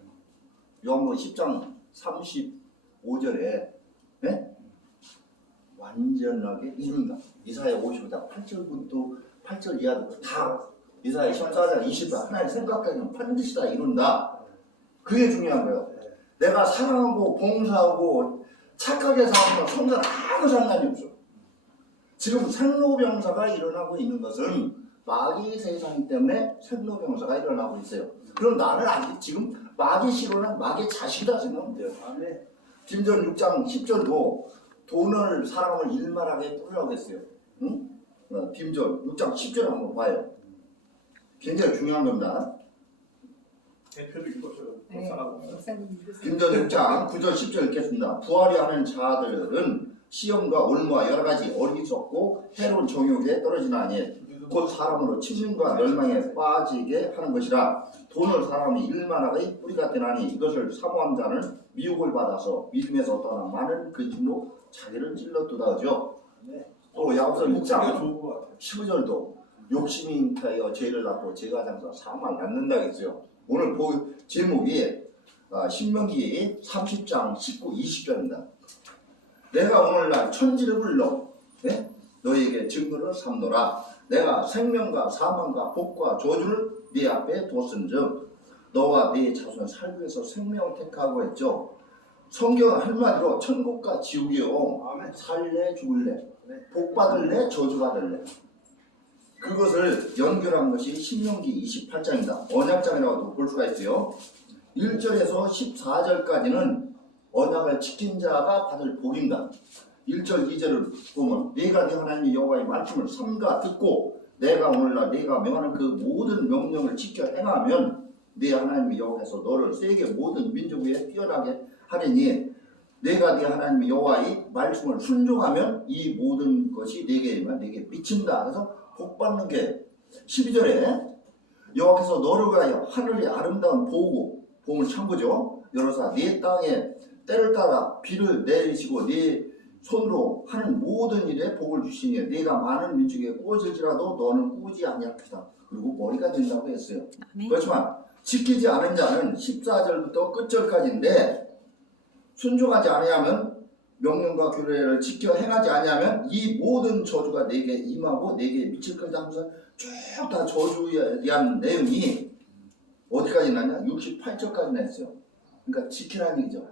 요한복음 10장 35절에 네? 완전하게 이룬다. 이사야 55장 8절부터 8절 이하도 다 이사야 14장 20절 하나님 생각하기는 반드시 다 이룬다. 그게 중요한 거예요. 내가 사랑하고 봉사하고 착하게 사는 성사는 아무 상관이 없어. 지금 생로병사가 일어나고 있는 것은 마귀 세상 때문에 생로병사가 일어나고 있어요. 그럼 나는 아직 지금 마귀 실로는 마귀 자식이다 생각하면 돼요. 김전 6장 10절도 돈을 사람을 일만하게 뿌리라고 했어요. 응? 김전 6장 10절 한번 봐요. 굉장히 중요한 겁니다. 대표도 읽어줘요. 네, 목사님 읽으세요. 김전 6장 9절 10절 읽겠습니다. 부활이 하는 자들은 시험과 올무와 여러 가지 어리석고 해로운 정욕에 떨어지나니 곧 사람으로 침륜과 멸망에 빠지게 하는 것이라. 돈을 사람이 일만하게 뿌리가 되나니 이것을 사모한 자는 미혹을 받아서 믿음에서 떠나 많은 근심으로 자기를 찔러두다 하죠. 또 야고보서 6장 15절도 욕심이 잉태하여 죄를 낳고 죄가 장사 사망을 낳는다 했어요. 오늘 제목이 신명기 30장 19, 20절입니다. 내가 오늘날 천지를 불러 네? 너희에게 증거를 삼노라. 내가 생명과 사망과 복과 저주를 네 앞에 뒀은즉 너와 네 자손 살기 위해서 생명을 택하고 했죠. 성경은 한마디로 천국과 지옥이요. 살래 죽을래 복 받을래 저주 받을래 그것을 연결한 것이 신명기 28장입니다. 언약장이라고도 볼 수가 있어요. 1절에서 14절까지는 언약을 지킨 자가 받을 복입니다. 1절 2절을 보면 내가 네 하나님 여호와의 말씀을 삼가 듣고 내가 오늘날 내가 명하는 그 모든 명령을 지켜 행하면 네 하나님 여호와께서 너를 세계 모든 민족 위에 뛰어나게 하리니 내가 네 하나님 여호와의 말씀을 순종하면 이 모든 것이 내게 미친다. 그래서 복 받는 게 12절에 여호와께서 너를 위하여 하늘의 아름다운 보응을 참 거죠. 여러사 네 땅에 때를 따라 비를 내리시고 네 손으로 하는 모든 일에 복을 주시니 네가 많은 민족에 꾸어질지라도 너는 꾸지 아니하리다. 그리고 머리가 된다고 했어요. 아멘. 그렇지만 지키지 않은 자는 14절부터 끝절까지인데 순종하지 아니하면 명령과 규례를 지켜 행하지 아니하면 이 모든 저주가 내게 임하고 내게 미칠 것이다 하면서 쭉 다 저주에 대한 내용이 어디까지 나냐? 68절까지 나있어요. 그러니까 지키라는 얘기죠.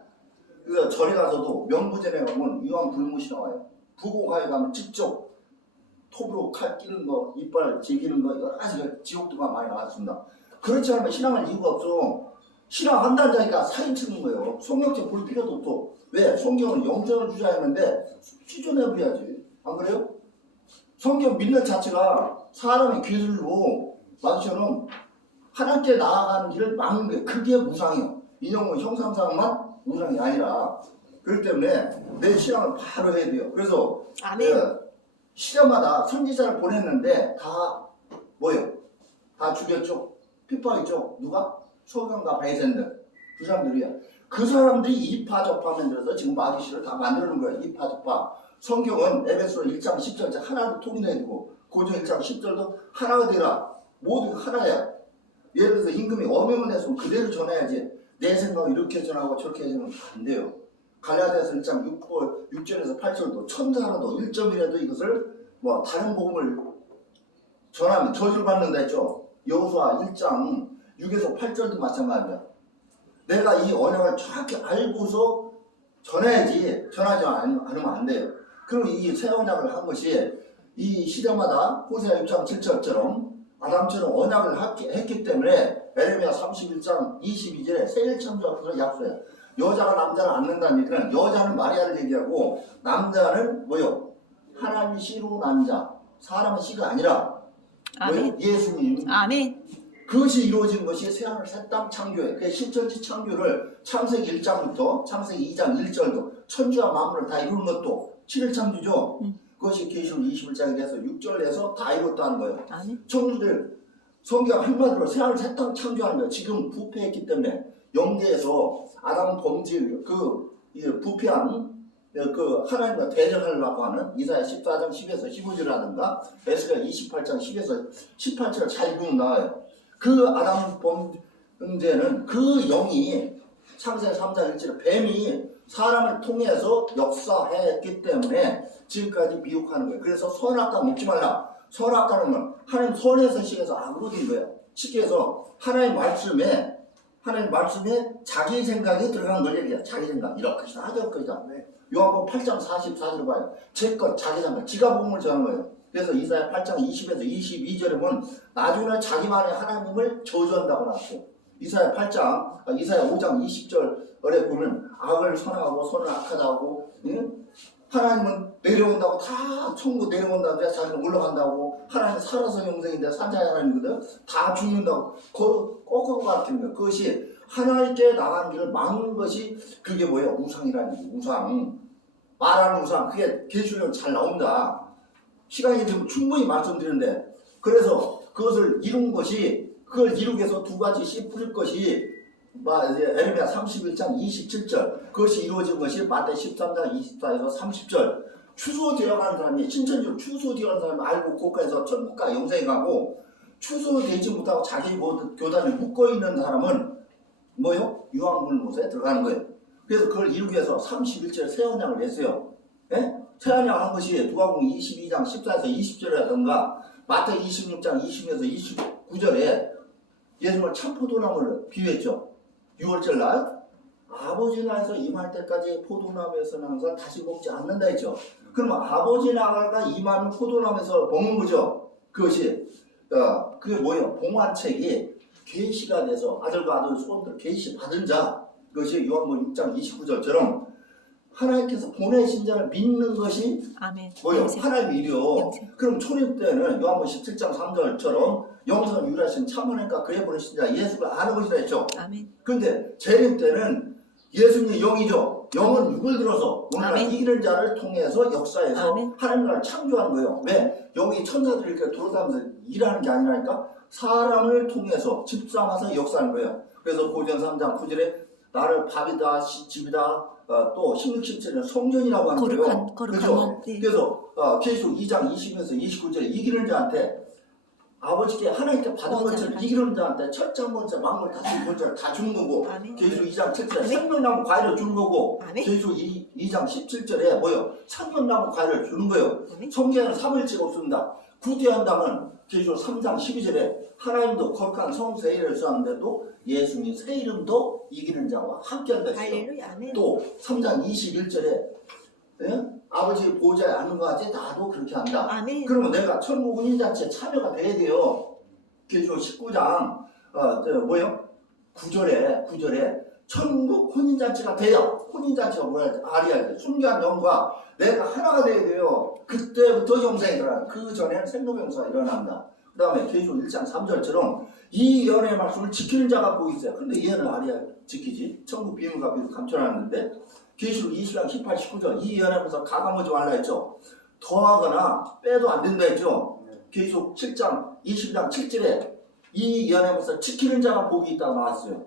그래서 절에 가서도 명부전에 가면 이왕 불못이 나와요. 부고가에 가면 직접 톱으로 칼 끼는 거, 이빨 제기는 거 여러 가지가 지옥도가 많이 나왔습니다. 그렇지 않으면 신앙할 이유가 없어. 신앙한다는 자니까 사진 찍는 거예요. 성경책 볼 필요도 없고. 왜? 성경은 영생을 주자 했는데 취존해버려야지. 안 그래요? 성경 믿는 자체가 사람의 기술로 마주쳐는 하나님께 나아가는 길을 막는 거예요. 그게 무상이에요. 인형은 형상상만 무상이 아니라. 그렇기 때문에 내 신앙을 바로 해야 돼요. 그래서 아멘. 시대마다 선지자를 보냈는데 다 뭐예요? 다 죽였죠. 핍박했죠. 누가? 소경과 바이센들. 그 사람들이야. 그 사람들이 이파저파 만들어서 지금 마귀씨를 다 만드는 거예요. 이파저파. 성경은 에베소서 1장 10절 하나를 통일해야 되고 고전 1장 10절도 하나가 되라. 모두 하나야. 예를 들어서 임금이 어명을 했으면 그대로 전해야지. 내 생각을 이렇게 전하고 저렇게 전하면 안 돼요. 갈라디아서 1장 6절에서 8절도 천사라도 1점이라도 이것을 뭐 다른 복음을 전하면 저주를 받는다 했죠. 여호수아 1장 6에서 8절도 마찬가지야. 내가 이 언약을 정확히 알고서 전해야지 전하지 않으면 안 돼요. 그럼 이 새 언약을 한 것이 이 시대마다 호세아 6장 7절처럼 아담처럼 언약을 했기 때문에 에레미야 31장 22절에 새일 창조하고서 약속해요. 여자가 남자를 안는다는 얘기는 여자는 마리아를 얘기하고 남자는 뭐요? 하나님이 씨로 남자, 사람의 씨가 아니라 뭐요? 예수님. 아멘. 그것이 이루어진 것이 새하늘 새 땅 창조예요. 그 신천지 창조를 창세기 1장부터 창세기 2장 1절도 천지와 만물을 다 이루는 것도 7일 창조죠. 그것이 계시록 21장에 대해서 6절에서 다 이뤘다는 거예요. 아멘. 청주들 성경 한마디로 새하늘 새 땅 창조하는 거예요. 지금 부패했기 때문에 영계에서 아담 범죄 부패한 그 하나님과 대적하려고 하는 이사야 14장 10에서 15절이라든가 에스겔 28장 10에서 18절 잘 보면 나와요. 그 아담 범죄는 그 영이 창세기 3장 1절에 뱀이 사람을 통해서 역사했기 때문에 지금까지 미혹하는 거예요. 그래서 선악과 먹지 말라. 선악과는 하나님 선에서 시에서 악으로 된 거예요. 쉽게 해서 하나님 말씀에 자기 생각이 들어간 걸 얘기해요. 자기 생각 이렇게 하자 저렇게다. 요한복음 8장 44절을 봐요. 제 것 자기 생각 지가 복음을 전한 거예요. 그래서 이사야 8장 20에서 22절에 보면 나중에 자기만의 하나님을 저주한다고 나왔어요. 이사야 5장 20절에 보면 악을 선하고 선을 악하다고 하나님은 내려온다고 다 천국 내려온다고 자기는 올라간다고 하나님 살아서 영생인데 산자의 하나님이거든 다 죽는다고 거꾸로 같은 거예요. 그것이 하나님께 나가는 길을 막는 것이 그게 뭐예요? 우상이라는 거예요. 우상 말하는 우상 그게 계시록에 잘 나온다. 시간이 좀 충분히 말씀드리는데 그래서 그것을 이룬 것이 그걸 이루기 위해서 두 가지 씨 뿌릴 것이 에레미야 31장 27절 그것이 이루어진 것이 마태 13장 24에서 30절 추수되어가는 사람이 신천지로 추수되어가는 사람이 알고 고가에서 천국과 영생에 가고 추수되지 못하고 자기 교단에 묶어있는 사람은 뭐요? 유황불못에 들어가는 거예요. 그래서 그걸 이루기 위해서 31절 새 언약을 냈어요. 예? 새 언약 한 것이 누가복음 22장 14에서 20절이라든가 마태 26장 20에서 29절에 예수님을 참포도나무를 비유했죠. 6월절 날 아버지 나라에서 임할 때까지 포도나무에서 나는 걸 다시 먹지 않는다 했죠. 그러면 아버지 나라가 임하는 포도나무에서 먹는 거죠. 그것이 그게 뭐예요? 봉환책이 계시가 돼서 아들과 아들 소원들 계시 받은 자 그것이 요한복음 6장 29절처럼 하나님께서 보내신 자를 믿는 것이 아멘. 뭐예요? 영생. 하나님의 일이요. 영생. 그럼 초림 때는 요한복음 17장 3절처럼 영생을 유일하신 참 하나님과 그의 보내신 자 예수를 아는 것이라 했죠. 아멘. 그런데 재림 때는 예수님이 영이죠. 영은 육을 들어서 오늘날 아멘. 이기는 자를 통해서 역사에서 아멘. 하나님 나라를 창조하는 거예요. 왜? 여기 천사들이 이렇게 돌아다니면서 일하는 게 아니라니까 사람을 통해서 집사하면서 역사하는 거예요. 그래서 고전 3장 9절에 나를 밥이다, 집이다, 또 16, 17은 성전이라고 하는 거예요. 거룩한 그죠? 몸. 네. 그래서 계시록 2장 20에서 29절에 이기는 자한테 아버지께 하나님께 받은 것처럼 이기는 자한테 첫장 번째 만물 다섯 번째를 다 주는 거고 아멘. 계시록 2장 7절에 생명나무 과일을 주는 거고 아멘. 계시록 2장 17절에 뭐요? 생명나무 과일을 주는 거예요. 아멘. 성경에는 삼일체가 없습니다. 구대한다면 계시록 3장 12절에 하나님도 거룩한 성세일을 쓰는데도 예수님 새 이름도 이기는 자와 함께한다 했어요. 할렐루야. 아멘. 또 3장 21절에 아버지 보호자에 앉는 것 같이 나도 그렇게 한다. 아멘. 그러면 내가 천국 혼인잔치에 참여가 돼야 돼요. 계시록 19장 뭐요? 9절에 천국 혼인잔치가 돼야 혼인잔치가 뭐야? 알이야 돼. 순교한 영과 내가 하나가 돼야 돼요. 그때부터 영생이 일어나. 그 전에는 생로병사가 일어난다. 그 다음에 계시록 1장 3절처럼 이 연의 말씀을 지키는 자가 꼭 있어요. 근데 얘는 알이야 지키지. 천국 비밀과 비밀 감춰놨는데 계시록 20장 18, 19절 이 연합에서 가감하지 말라 했죠. 더하거나 빼도 안 된다 했죠. 계시록 7장 20장 7절에 이 연합에서 지키는 자가 복이 있다고 나왔어요.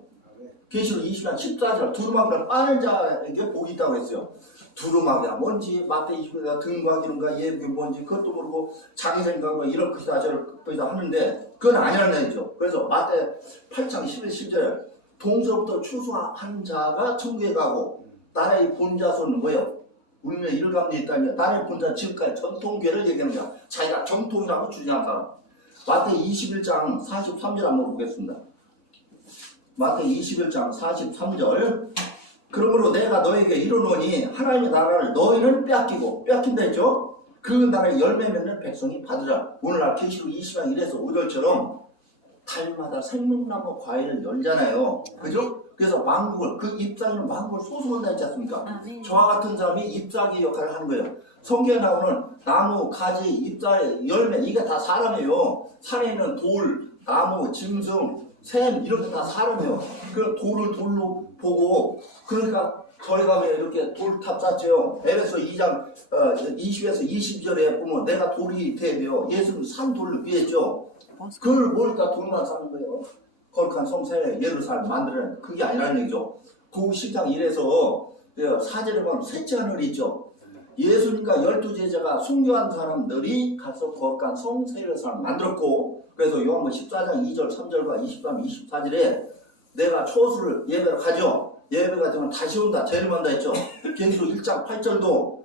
계시록 20장 14절 두루마기를 빠는 자에게 복이 있다고 했어요. 두루마기가 뭔지 마태 20장가 등과 기름과 예복이 뭔지 그것도 모르고 장생각과 이럴 것이다 저럴 것이다 하는데 그건 아니라는 얘기죠. 그래서 마태 8장 11, 10절 동서부터 추수한 자가 천국에 가고 나라의 본자손은 뭐예요? 울며 일감돼 있다니 나라의 본자 지금까지 전통계를 얘기하는 거야. 자기가 정통이라고 주장한 사람. 마태 21장 43절 한번 보겠습니다. 마태 21장 43절 그러므로 내가 너에게 이르노니 하나님의 나라를 너희는 빼앗긴다 했죠? 그 나라의 열매 맺는 백성이 받으라. 오늘날 계시록 20장 1에서 5절처럼 달마다 생명나무 과일을 열잖아요. 그죠? 그래서 만국을 그 잎사귀는 만국을 소송한다 했지 않습니까? 아멘. 저와 같은 사람이 잎사귀 역할을 하는 거예요. 성경에 나오는 나무, 가지, 잎사귀, 열매 이게 다 사람이에요. 산에 있는 돌, 나무, 짐승, 샘 이런 게 다 사람이에요. 그 돌을 돌로 보고 그러니까 저희가 왜 이렇게 돌탑 쌓죠? 에베소 2장 20에서 20절에 보면 내가 돌이 돼야 돼요. 예수는 산 돌을 위했죠. 그걸 뭘까 돌만 쌓는 거예요. 거룩한 성세 예루살렘 만드는 그게 아니라는 얘기죠. 그 10장 1에서 4절에 보면 셋째 하늘이 있죠. 예수님과 12제자가 순교한 사람들이 가서 거룩한 성세 예루살렘 만들었고 그래서 요한복음 14장 2절 3절과 23, 24절에 내가 초수를 예배를 가죠. 예배가 되면 다시 온다 재림한다 했죠. 계시록 1장 8절도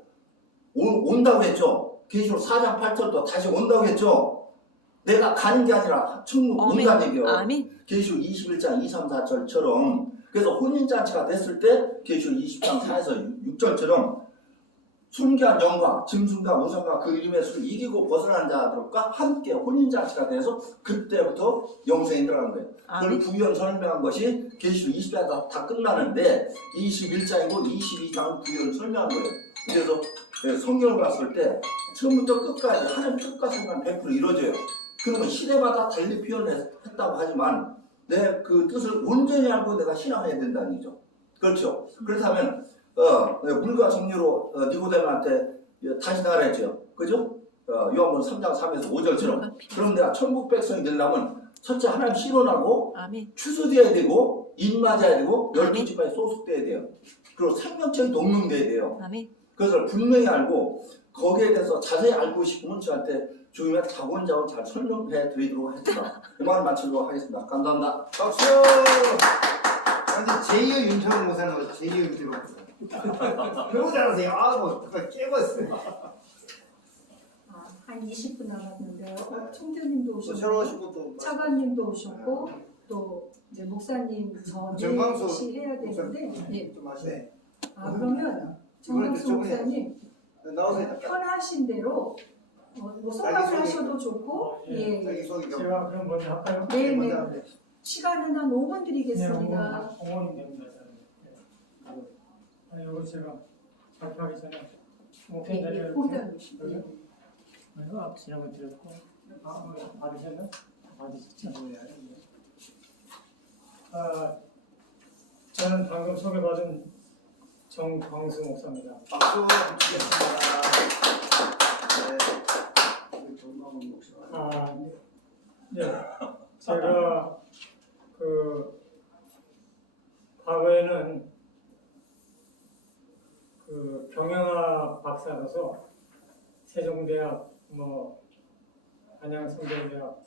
온다고 했죠. 계시록 4장 8절도 다시 온다고 했죠. 내가 가는 게 아니라 천국 온다는 얘기예요. 아멘. 계시록 21장 2, 3, 4절처럼 그래서 혼인잔치가 됐을 때 계시록 20장 4에서 6절처럼 순교한 영과 짐승과 우상과 그 이름의 수를 이기고 벗어난 자들과 함께 혼인잔치가 돼서 그때부터 영생이 들어가는 거예요. 그걸 부연 설명한 것이 계시록 20장에서 다 끝나는데 21장이고 22장은 부연 설명한 거예요. 그래서 성경을 봤을 때 처음부터 끝까지 하나님 뜻과 생각 100% 이루어져요. 그러면 시대마다 달리 표현했다고 하지만 내 그 뜻을 온전히 알고 내가 신앙해야 된다는 얘기죠. 그렇죠. 그렇다면 물과 정류로 니고데모한테 다시 나가라 했죠. 그죠? 요한복음 3장 3에서 5절처럼 그럼 내가 천국 백성이 되려면 첫째 하나님 신원하고 추수되어야 되고 입맞아야 되고 12지파에 소속돼야 돼요. 그리고 생명체의 동명돼야 돼요. 그것을 분명히 알고 거기에 대해서 자세히 알고 싶으면 저한테 주임의 자곤자곤 잘 설명해 드리도록 하겠습니다. 이 말 마치도록 하겠습니다. 감사합니다. 박수! 완전 제2의 윤창호 목사는 제2의 윤창호 목사. 너무 잘하세요. 뭐 깨봤어요. 한 20분 남았는데요. 총재님도 새로 오셨고, 오시고 또 차관님도 오셨고, 또 이제 목사님 정광수 저 해야 되는데, 네. 좀 하시네. 그러면 정광수 목사님 나오세요. 편하신 대로 뭐 소감을 하셔도 좋고, 예. 자기 소개 좀. 제가 그럼 먼저 할까요? 네, 네. 먼저 시간은 한 5분 드리겠습니다. 5분 됩니다. 이거 제가 발표하기 전에 목표 예, 자리를 일단 지령을 드렸고 받으셨나? 받으셨죠? 저는 방금 소개받은 정광수 목사입니다. 박수 드리겠습니다. 네. 정광수 목사. 네. 제가 그 과거에는 그 경영학 박사로서 세종대학 뭐 안양성대대학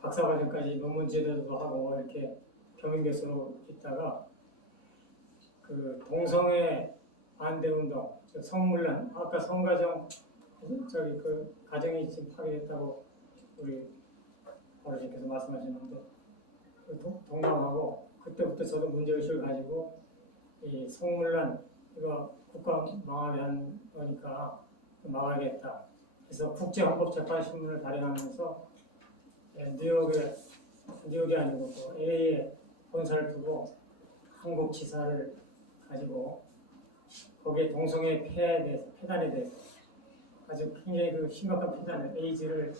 박사과정까지 논문 제도도 하고 이렇게 겸임교수로 있다가 그 동성애 반대운동, 성물란 아까 성가정 저기 그 가정이 지금 파괴됐다고 우리 어르신께서 말씀하셨는데 그 동감하고 그때부터 저도 문제의식을 가지고 이 성물란 이거 국가 망하게 한 거니까 막아야겠다. 그래서 국제헌법재판신문을 발행하면서 뉴욕이 아니고 또 LA에 본사를 두고 한국지사를 가지고 거기에 동성애 폐단에 대해서 아주 굉장히 그 심각한 폐단을 에이즈를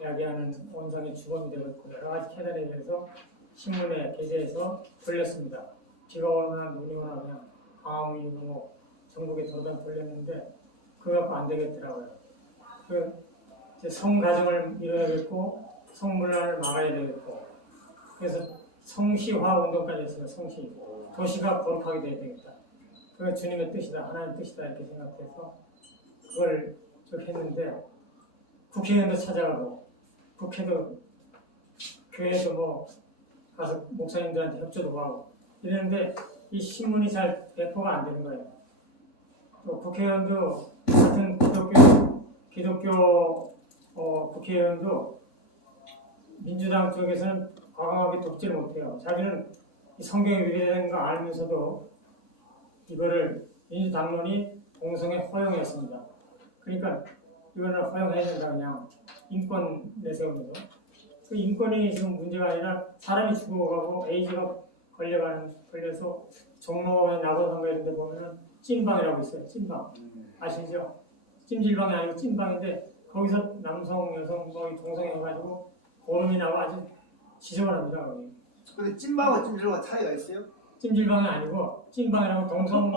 야기하는 원상의 주범이 되고 있고 여러 가지 폐단에 대해서 신문에 게재해서 돌렸습니다. 비가 오거나 눈이 오나 그냥 강화문이 뭐 전국에 돌아다니 돌렸는데 그거 갖고 안 되겠더라고요. 성가정을 이뤄야겠고 성문란을 막아야 되겠고 그래서 성시화 운동까지 했어요. 성시 도시가 거룩하게 돼야 되겠다. 그게 주님의 뜻이다, 하나님의 뜻이다 이렇게 생각해서 그걸 쭉 했는데 국회의원도 찾아가고 국회도 교회도 뭐 가서 목사님들한테 협조도 하고 이랬는데 이 신문이 잘 배포가 안 되는 거예요. 또 국회의원도 같은 기독교 국회의원도 민주당 쪽에서는 과감하게 돕지를 못해요. 자기는 이 성경에 위배되는 거 알면서도 이거를 민주당론이 동성애 허용했습니다. 그러니까 이거는 허용해야 된다 그냥 인권 내세우면서 그 인권이 지금 문제가 아니라 사람이 죽어가고 에이즈가 걸려서 종로에 낙원상가 이런 데 보면은 찐방이라고 있어요. 찐방 아시죠? 찜질방이 아니고 찐방인데 거기서 남성, 여성, 동성애 해가지고 고름이 나고 아주 지저분합니다. 거기. 근데 찐방과 찜질방과 차이가 있어요? 찜질방이 아니고 찐방이라고 동성